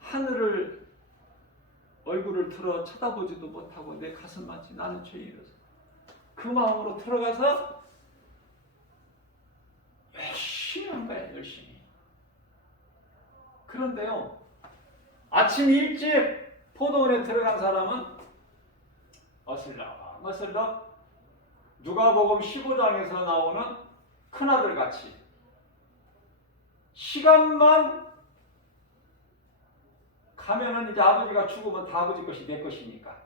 하늘을 얼굴을 들어 쳐다보지도 못하고 내 가슴 맞지. 나는 죄인으로서. 그 마음으로 들어가서 열심히 한 거야. 열심히. 그런데요, 아침 일찍 포도원에 들어간 사람은 어슬렁 누가복음 15장에서 나오는 큰아들 같이 시간만 가면은 이제 아버지가 죽으면 다 아버지 것이 내 것이니까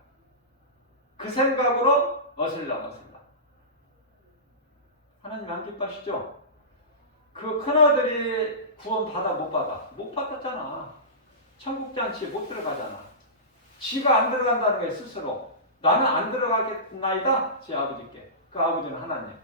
그 생각으로 어슬렁 하나님 안 기뻐하시죠? 그 큰아들이 구원 받아 못 받아? 못 받았잖아. 천국잔치에 못 들어가잖아. 지가 안 들어간다는 거예요. 스스로. 나는 안 들어가겠나이다. 제 아버지께. 그 아버지는 하나님.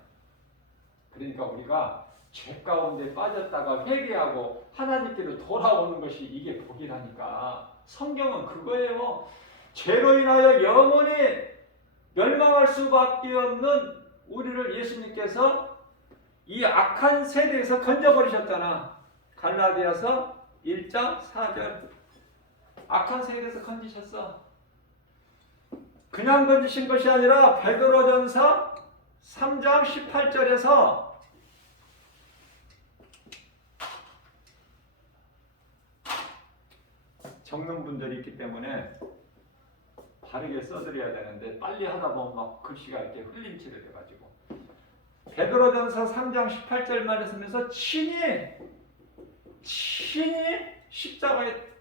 그러니까 우리가 죄 가운데 빠졌다가 회개하고 하나님께로 돌아오는 것이 이게 복이라니까. 성경은 그거예요. 죄로 인하여 영원히 멸망할 수밖에 없는 우리를 예수님께서 이 악한 세대에서 건져버리셨잖아. 갈라디아서 1장 4절 악한 세력에서 건지셨어. 그냥 건지신 것이 아니라 베드로전서 3장 18절에서 적는 분들이 있기 때문에 바르게 써드려야 되는데 빨리 하다 보면 막 글씨가 이렇게 흘림치게 돼가지고 베드로전서 3장 18절 말씀에서 친히 십자가에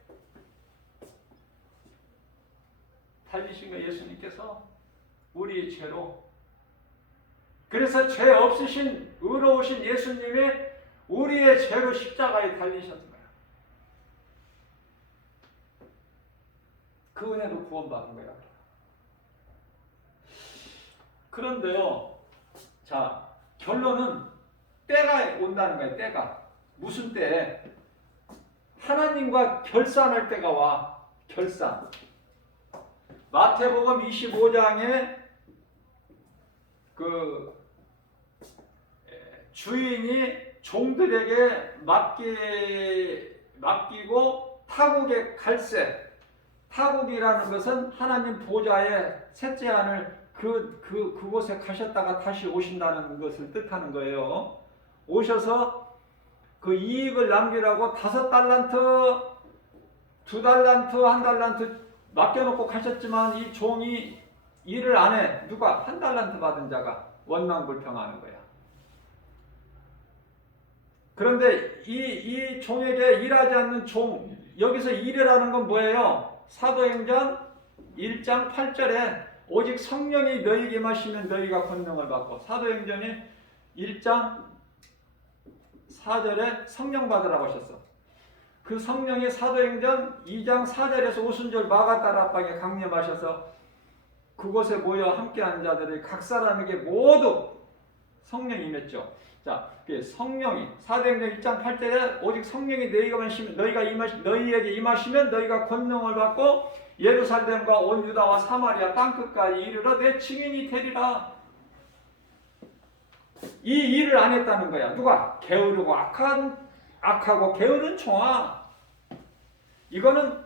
달리신 거 예수님께서 우리의 죄로. 그래서 죄 없으신 의로우신 예수님이 우리의 죄로 십자가에 달리셨던 거야. 그 은혜로 구원받은 거야. 그런데요, 자, 결론은 때가 온다는 거예요. 때가. 무슨 때? 하나님과 결산할 때가 와. 결산. 마태복음 25장에 그 주인이 종들에게 맡기고 타국에 갈새. 타국이라는 것은 하나님 보좌에 셋째 하늘 그곳에 가셨다가 다시 오신다는 것을 뜻하는 거예요. 오셔서 그 이익을 남기라고 5달란트, 2달란트, 1달란트 맡겨놓고 가셨지만 이 종이 일을 안 해. 누가? 1달란트 받은 자가 원망불평하는 거야. 그런데 이 종에게 일하지 않는 종, 여기서 일이라는 건 뭐예요? 사도행전 1장 8절에 오직 성령이 너희에게 임하시면 너희가 권능을 받고, 사도행전이 1장 4절에 성령 받으라고 하셨어. 그 성령이 사도행전 2장 4절에서 오순절 마가다라 앞방에 강림하셔서 그곳에 모여 함께하는 자들이 각 사람에게 모두 성령이 임했죠. 자, 성령이 사도행전 1장 8절에 오직 성령이 너희에게 임하시면 너희가 권능을 받고 예루살렘과 온 유다와 사마리아 땅끝까지 이르러 내 증인이 되리라. 이 일을 안 했다는 거야. 누가? 게으르고 악하고 게으른 종아. 이거는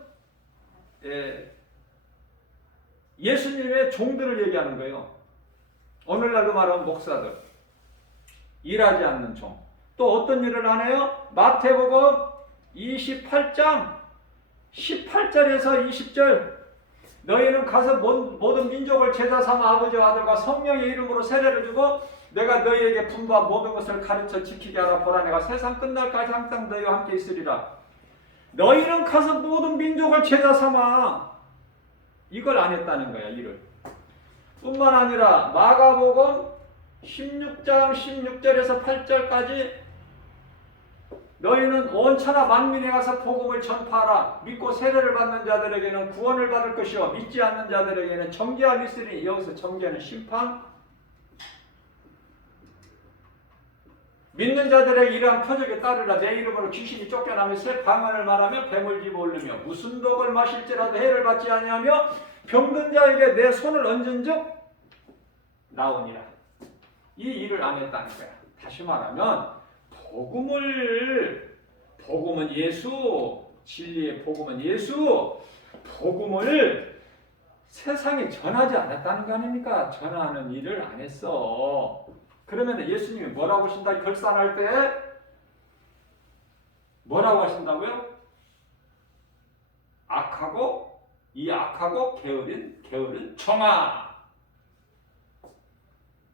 예수님의 종들을 얘기하는 거예요. 오늘날로 말하면 목사들. 일하지 않는 종. 또 어떤 일을 안 해요? 마태복음 28장 18절에서 20절. 너희는 가서 모든 민족을 제자 삼아 아버지와 아들과 성령의 이름으로 세례를 주고 내가 너희에게 분부한 모든 것을 가르쳐 지키게 하라. 보라 내가 세상 끝날까지 항상 너희와 함께 있으리라. 너희는 가서 모든 민족을 제자 삼아. 이걸 안 했다는 거야. 일을. 뿐만 아니라 마가복음 16장 16절에서 8절까지 너희는 온 천하 만민에 가서 복음을 전파하라. 믿고 세례를 받는 자들에게는 구원을 받을 것이요 믿지 않는 자들에게는 정죄함이 있으니. 여기서 정죄는 심판. 믿는 자들에게 이러한 표적에 따르라. 내 이름으로 귀신이 쫓겨나며 새 방언을 말하며 뱀을 집어올리며 무슨 독을 마실지라도 해를 받지 아니하며 병든 자에게 내 손을 얹은즉 나오니라. 이 일을 안 했다는 거야. 다시 말하면 복음은 예수, 진리의 복음은 예수, 복음을 세상에 전하지 않았다는 거 아닙니까? 전하는 일을 안 했어. 그러면 예수님이 뭐라고 하신다? 결산할 때 뭐라고 하신다고요? 악하고 게으른 종아,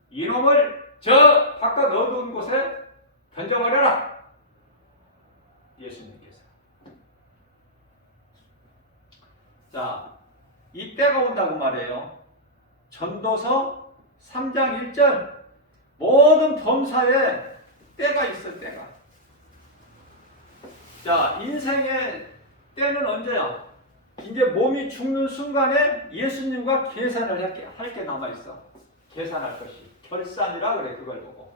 이놈을 저 바깥 어두운 곳에 던져버려라. 예수님께서. 자, 이 때가 온다고 말해요. 전도서 3장 1절. 모든 범사에 때가 있어. 때가. 자, 인생의 때는 언제야? 이제 몸이 죽는 순간에 예수님과 계산을 할 게 남아있어. 계산할 것이. 결산이라 그래. 그걸 보고.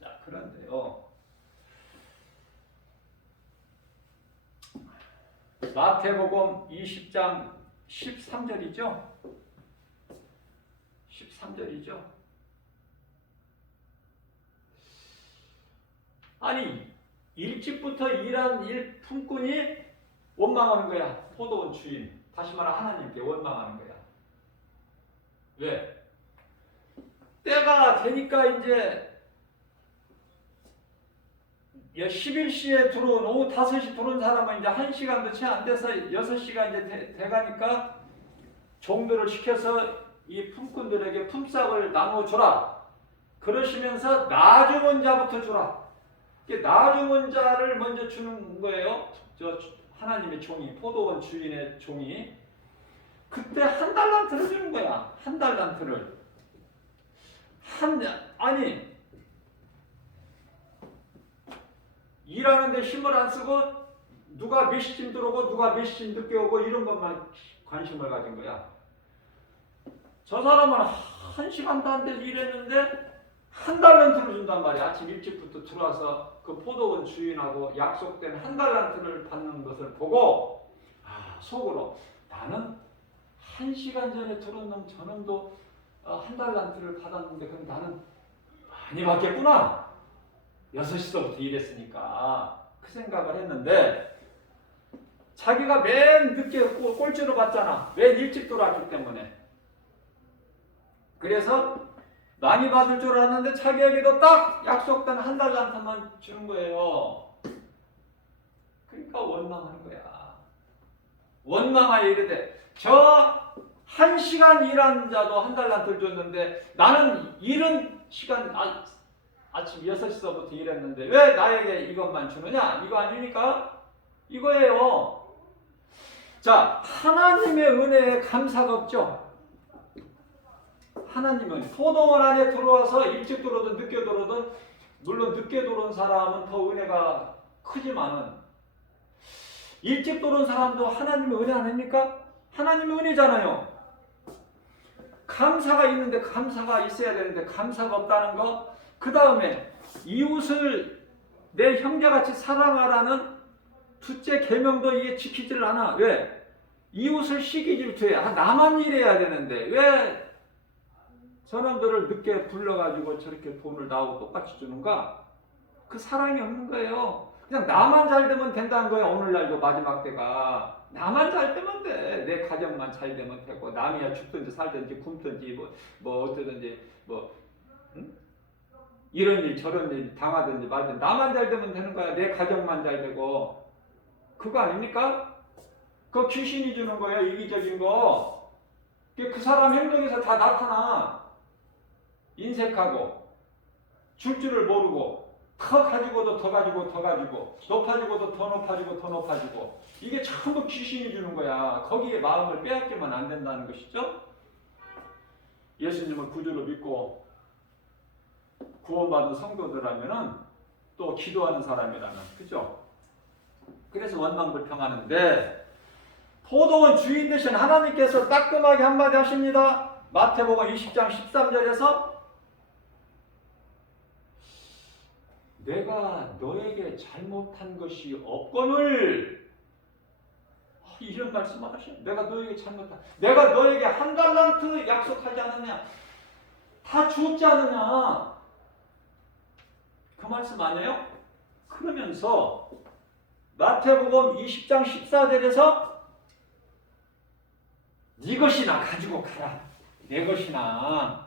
자, 그런데요. 마태복음 20장 13절이죠. 13절이죠. 아니, 일찍부터 일한 일품꾼이 원망하는 거야. 포도원 주인, 다시 말해 하나님께 원망하는 거야. 왜? 때가 되니까 이제 11시에 들어온 오후 5시 들어온 사람은 이제 1시간도 채 안 돼서 6시가 이제 돼가니까 종들을 시켜서 이 품꾼들에게 품삯을 나눠주라. 그러시면서 나중은 자부터 주라. 나중은 자를 먼저 주는 거예요. 저 하나님의 종이, 포도원 주인의 종이. 그때 한 달란트를 주는 거야. 한 달란트를. 아니, 일하는데 힘을 안 쓰고 누가 몇 시쯤 들어오고 누가 몇 시쯤 늦게 오고 이런 것만 관심을 가진 거야. 저 사람은 1시간도 안 돼서 일했는데 한 달란트를 준단 말이야. 아침 일찍부터 들어와서 그 포도원 주인하고 약속된 한 달란트를 받는 것을 보고 속으로 나는 1시간 전에 들어온 놈 저놈도 한 달란트를 받았는데 그럼 나는 많이 받겠구나. 6시서부터 일했으니까 그 생각을 했는데 자기가 맨 늦게 꼴찌로 받잖아. 맨 일찍 들어왔기 때문에. 그래서 많이 받을 줄 알았는데 자기에게도 딱 약속된 한 달란트만 주는 거예요. 그러니까 원망하는 거야. 원망하여 이르되 저 1시간 일한 자도 한 달란트를 줬는데 나는 이른 시간 아침 6시서부터 일했는데 왜 나에게 이것만 주느냐? 이거 아닙니까? 이거예요. 자, 하나님의 은혜에 감사가 없죠? 하나님은 포도원 안에 들어와서 일찍 들어오든 늦게 들어오든 물론 늦게 들어온 사람은 더 은혜가 크지만은 일찍 들어온 사람도 하나님의 은혜 아닙니까? 하나님의 은혜잖아요. 감사가 있는데 감사가 있어야 되는데 감사가 없다는 거. 그 다음에 이웃을 내 형제같이 사랑하라는 둘째 계명도 이게 지키지를 않아. 왜? 이웃을 시기 질투해. 나만 일해야 되는데 왜 저놈들을 늦게 불러가지고 저렇게 돈을 나하고 똑같이 주는가? 그 사랑이 없는 거예요. 그냥 나만 잘 되면 된다는 거예요. 오늘날도 마지막 때가. 나만 잘 되면 돼. 내 가정만 잘 되면 되고 남이야 죽든지 살든지 굶든지 뭐 어쩌든지 응? 이런 일 저런 일 당하든지 말든지 나만 잘 되면 되는 거야. 내 가정만 잘 되고. 그거 아닙니까? 그거 귀신이 주는 거예요. 이기적인 거. 그 사람 행동에서 다 나타나. 인색하고 줄 줄을 모르고 더 가지고도 더 가지고 더 가지고 높아지고도 더 높아지고 더 높아지고 이게 전부 귀신이 주는 거야. 거기에 마음을 빼앗기면 안 된다는 것이죠. 예수님을 구주로 믿고 구원받은 성도들하면은 또 기도하는 사람이라는, 그죠? 그래서 원망불평하는데 포도원 주인 되신 하나님께서 따끔하게 한마디 하십니다. 마태복음 20장 13절에서 내가 너에게 잘못한 것이 없거늘, 이런 말씀을 하셔요. 내가 너에게 한 달란트 약속하지 않느냐? 다 주었지 않느냐? 그 말씀 아니에요? 그러면서 마태복음 20장 14절에서 네 것이나 가지고 가라. 내 것이나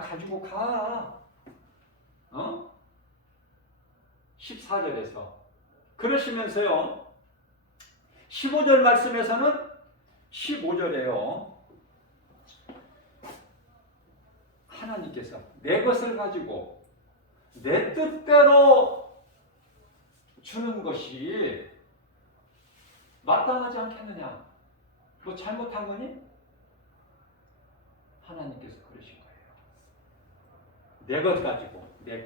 가지고 가. 14절에서 그러시면서요 15절 말씀에서는 15절에요 하나님께서 내 것을 가지고 내 뜻대로 주는 것이 마땅하지 않겠느냐? 뭐 잘못한 거니? 하나님께서 그러신 거예요. 내 것 가지고 내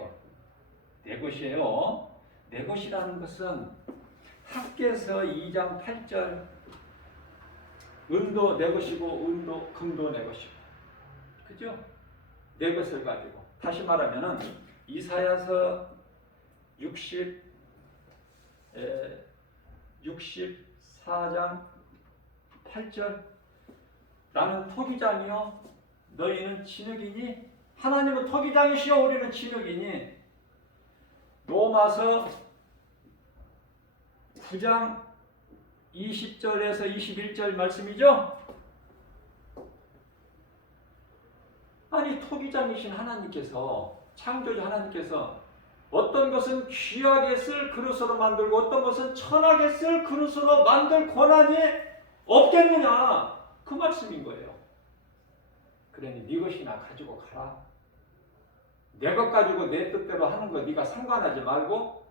것이에요. 내 것이라는 것은 학개서 2장 8절 은도 내 것이고 금도 내 것이고, 그죠? 내 것을 가지고. 다시 말하면은 이사야서 64장 8절 나는 토기장이요 너희는 진흙이니. 하나님은 토기장이시여 우리는 진흙이니. 로마서 9장 20절에서 21절 말씀이죠. 아니 토기장이신 하나님께서, 창조주 하나님께서 어떤 것은 귀하게 쓸 그릇으로 만들고 어떤 것은 천하게 쓸 그릇으로 만들 권한이 없겠느냐, 그 말씀인 거예요. 그러니 네 것이나 가지고 가라. 내 것 가지고 내 뜻대로 하는 거 네가 상관하지 말고.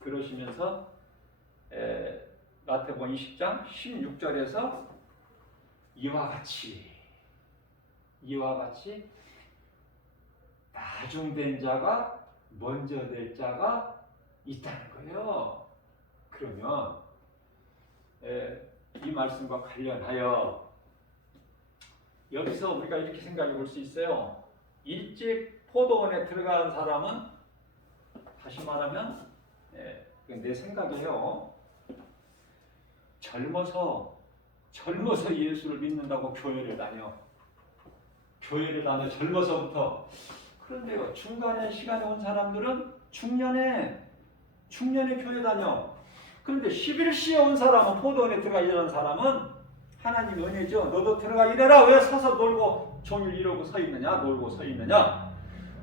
그러시면서 마태복음 20장 16절에서 이와 같이 나중된 자가 먼저 될 자가 있다는 거예요. 그러면 이 말씀과 관련하여 여기서 우리가 이렇게 생각해 볼 수 있어요. 일찍 포도원에 들어간 사람은, 다시 말하면 내 생각이에요. 젊어서 예수를 믿는다고 교회를 다녀 젊어서부터. 그런데요, 중간에 시간에 온 사람들은 중년에 교회 다녀. 그런데 11시에 온 사람은, 포도원에 들어가 일하는 사람은 하나님의 은혜죠. 너도 들어가 일해라. 왜 서서 놀고 종일 이러고 서 있느냐, 놀고 서 있느냐.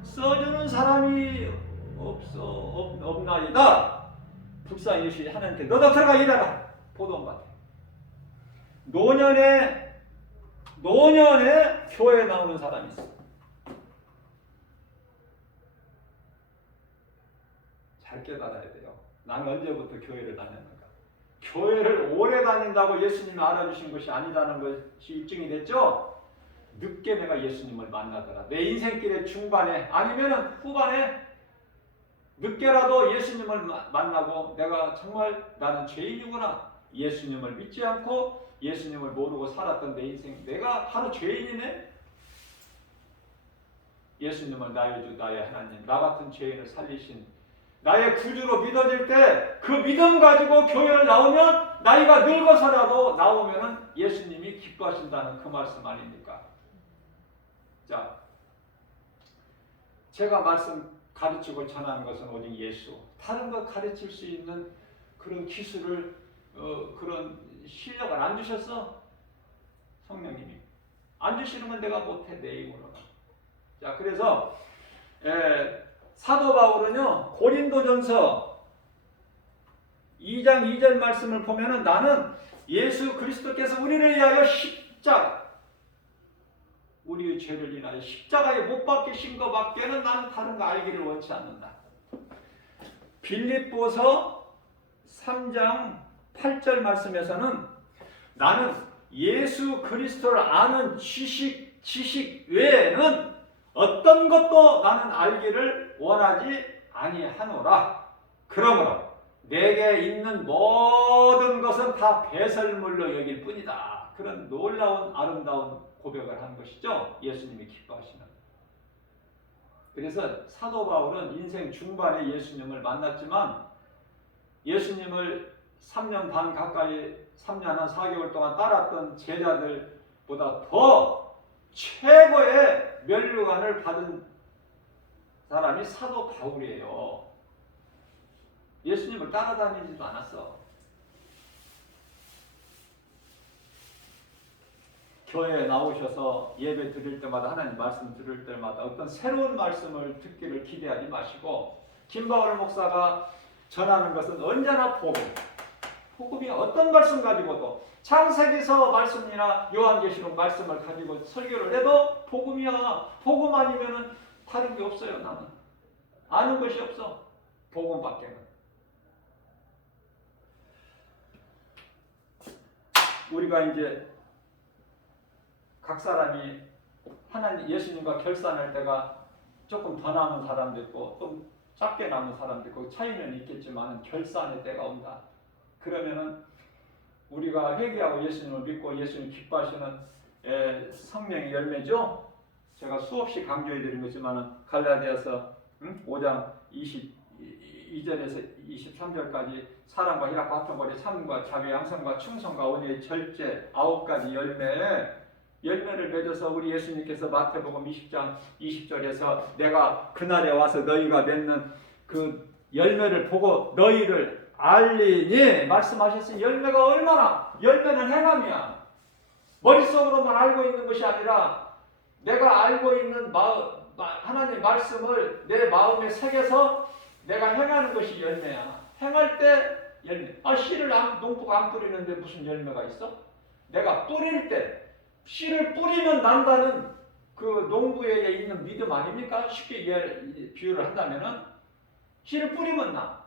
써주는 사람이 없나이다. 불쌍히 하나님께 너도 들어가 일해라. 포도원 밭에. 노년에 교회에 나오는 사람이 있어. 잘 깨달아야 돼요. 나는 언제부터 교회를 다녔는가? 교회를 오래 다닌다고 예수님이 알아주신 것이 아니라는 것이 입증이 됐죠? 늦게 내가 예수님을 만나더라. 내 인생길의 중반에 아니면 후반에 늦게라도 예수님을 만나고 내가 정말 나는 죄인이구나. 예수님을 믿지 않고 예수님을 모르고 살았던 내 인생, 내가 바로 죄인이네. 예수님을 나의 주 나의 하나님, 나 같은 죄인을 살리신 나의 구주로 믿어질 때 그 믿음 가지고 교회를 나오면, 나이가 늙어서라도 나오면은 예수님이 기뻐하신다는 그 말씀 아닙니까? 자, 제가 말씀 가르치고 전하는 것은 오직 예수, 다른 것 가르칠 수 있는 그런 기술을 그런 실력을 안 주셨어. 성령님이 안 주시는 건 내가 못해, 내 힘으로는. 자, 그래서 사도 바울은요, 고린도전서 2장 2절 말씀을 보면은, 나는 예수 그리스도께서 우리를 위하여 우리의 죄를 인하여 십자가에 못 박히신 것밖에는 나는 다른 거 알기를 원치 않는다. 빌립보서 3장 8절 말씀에서는 나는 예수 그리스도를 아는 지식 외에는 어떤 것도 나는 알기를 원하지 아니하노라. 그러므로 내게 있는 모든 것은 다 배설물로 여길 뿐이다. 그런 놀라운 아름다운 고백을 한 것이죠. 예수님이 기뻐하시는. 그래서 사도 바울은 인생 중반에 예수님을 만났지만 예수님을 3년 반 가까이, 3년 한 4개월 동안 따랐던 제자들보다 더 최고의 면류관을 받은 사람이 사도 바울이에요. 예수님을 따라다니지도 않았어. 교회에 나오셔서 예배 드릴 때마다, 하나님 말씀 들을 때마다 어떤 새로운 말씀을 듣기를 기대하지 마시고, 김바울 목사가 전하는 것은 언제나 복음이 어떤 말씀 가지고도, 창세기서 말씀이나 요한계시록 말씀을 가지고 설교를 해도 복음이야. 복음 아니면은 다른 게 없어요. 나는 아는 것이 없어. 복음밖에는. 우리가 이제 각 사람이 하나님 예수님과 결산할 때가 조금 더 남은 사람도 있고 좀 짧게 남은 사람도 있고 차이는 있겠지만 결산의 때가 온다. 그러면은 우리가 회개하고 예수님을 믿고 예수님 기뻐하시는 성령의 열매죠. 제가 수없이 강조해 드린 거지만은 갈라디아서 5장 22절에서 23절까지 사랑과 희락과 화평과 참과 자비 양성과 충성과 온유의 절제 9가지 열매를 맺어서 우리 예수님께서 마태복음 20장 20절에서 내가 그날에 와서 너희가 맺는 그 열매를 보고 너희를 알리니 말씀하셨으니 열매가 얼마나 열매는 행함이야. 머릿속으로만 알고 있는 것이 아니라 내가 알고 있는 하나님 말씀을 내 마음에 새겨서 내가 행하는 것이 열매야. 행할 때 열매. 씨를 농부가 안 뿌리는데 무슨 열매가 있어? 내가 뿌릴 때 씨를 뿌리면 난다는 그 농부에게 있는 믿음 아닙니까? 쉽게 비유를 한다면은 씨를 뿌리면 나.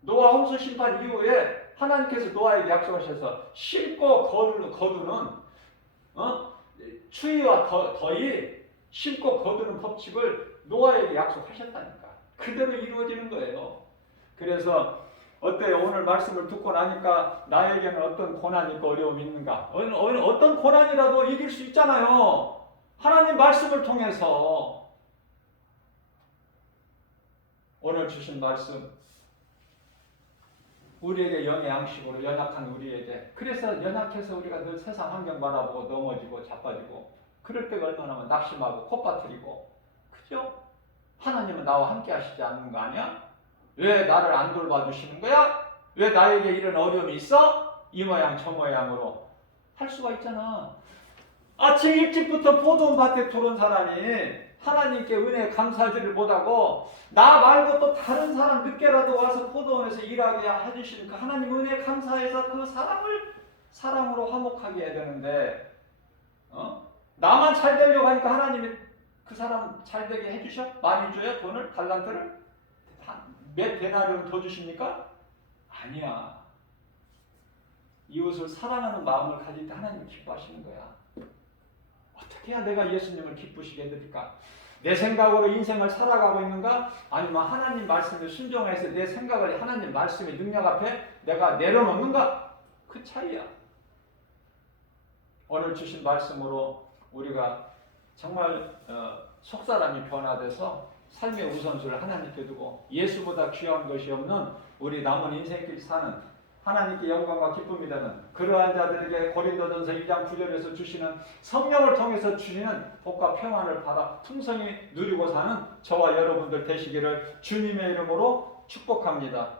노아 홍수 심판 이후에 하나님께서 노아에게 약속하셔서 심고 거두는 추위와 더위 심고 거두는 법칙을 노아에게 약속하셨다니까. 그대로 이루어지는 거예요. 그래서 어때요? 오늘 말씀을 듣고 나니까 나에게는 어떤 고난이 있고 어려움이 있는가? 어떤 고난이라도 이길 수 있잖아요. 하나님 말씀을 통해서. 오늘 주신 말씀 우리에게 영의 양식으로 연약한 우리에게, 그래서 연약해서 우리가 늘 세상 환경 바라보고 넘어지고 자빠지고 그럴 때가 얼마나 많아. 낙심하고 콧바트리고. 그죠? 하나님은 나와 함께 하시지 않는 거 아니야? 왜 나를 안 돌봐주시는 거야? 왜 나에게 이런 어려움이 있어? 이 모양 저 모양으로 할 수가 있잖아. 아침 일찍부터 포도밭에 들어온 사람이 하나님께 은혜 감사하지를 못하고 나 말고 또 다른 사람 늦게라도 와서 포도원에서 일하게 해주시는 그 하나님 은혜 감사해서 그 사람을 사랑으로 화목하게 해야 되는데 나만 잘 되려고 하니까 하나님이 그 사람 잘 되게 해주셔? 많이 줘요? 돈을? 달란트를? 몇 데나리온 더 주십니까? 아니야. 이웃을 사랑하는 마음을 가질 때 하나님이 기뻐하시는 거야. 어떻게 해야 내가 예수님을 기쁘시게 해드릴까? 내 생각으로 인생을 살아가고 있는가? 아니면 하나님 말씀에 순종해서 내 생각을 하나님 말씀의 능력 앞에 내가 내려놓는가? 그 차이야. 오늘 주신 말씀으로 우리가 정말 속사람이 변화돼서 삶의 우선순위를 하나님께 두고 예수보다 귀한 것이 없는 우리 남은 인생길 사는 하나님께 영광과 기쁨이 되는 그러한 자들에게 고린도전서 2장 9절에서 주시는 성령을 통해서 주시는 복과 평안을 받아 풍성히 누리고 사는 저와 여러분들 되시기를 주님의 이름으로 축복합니다.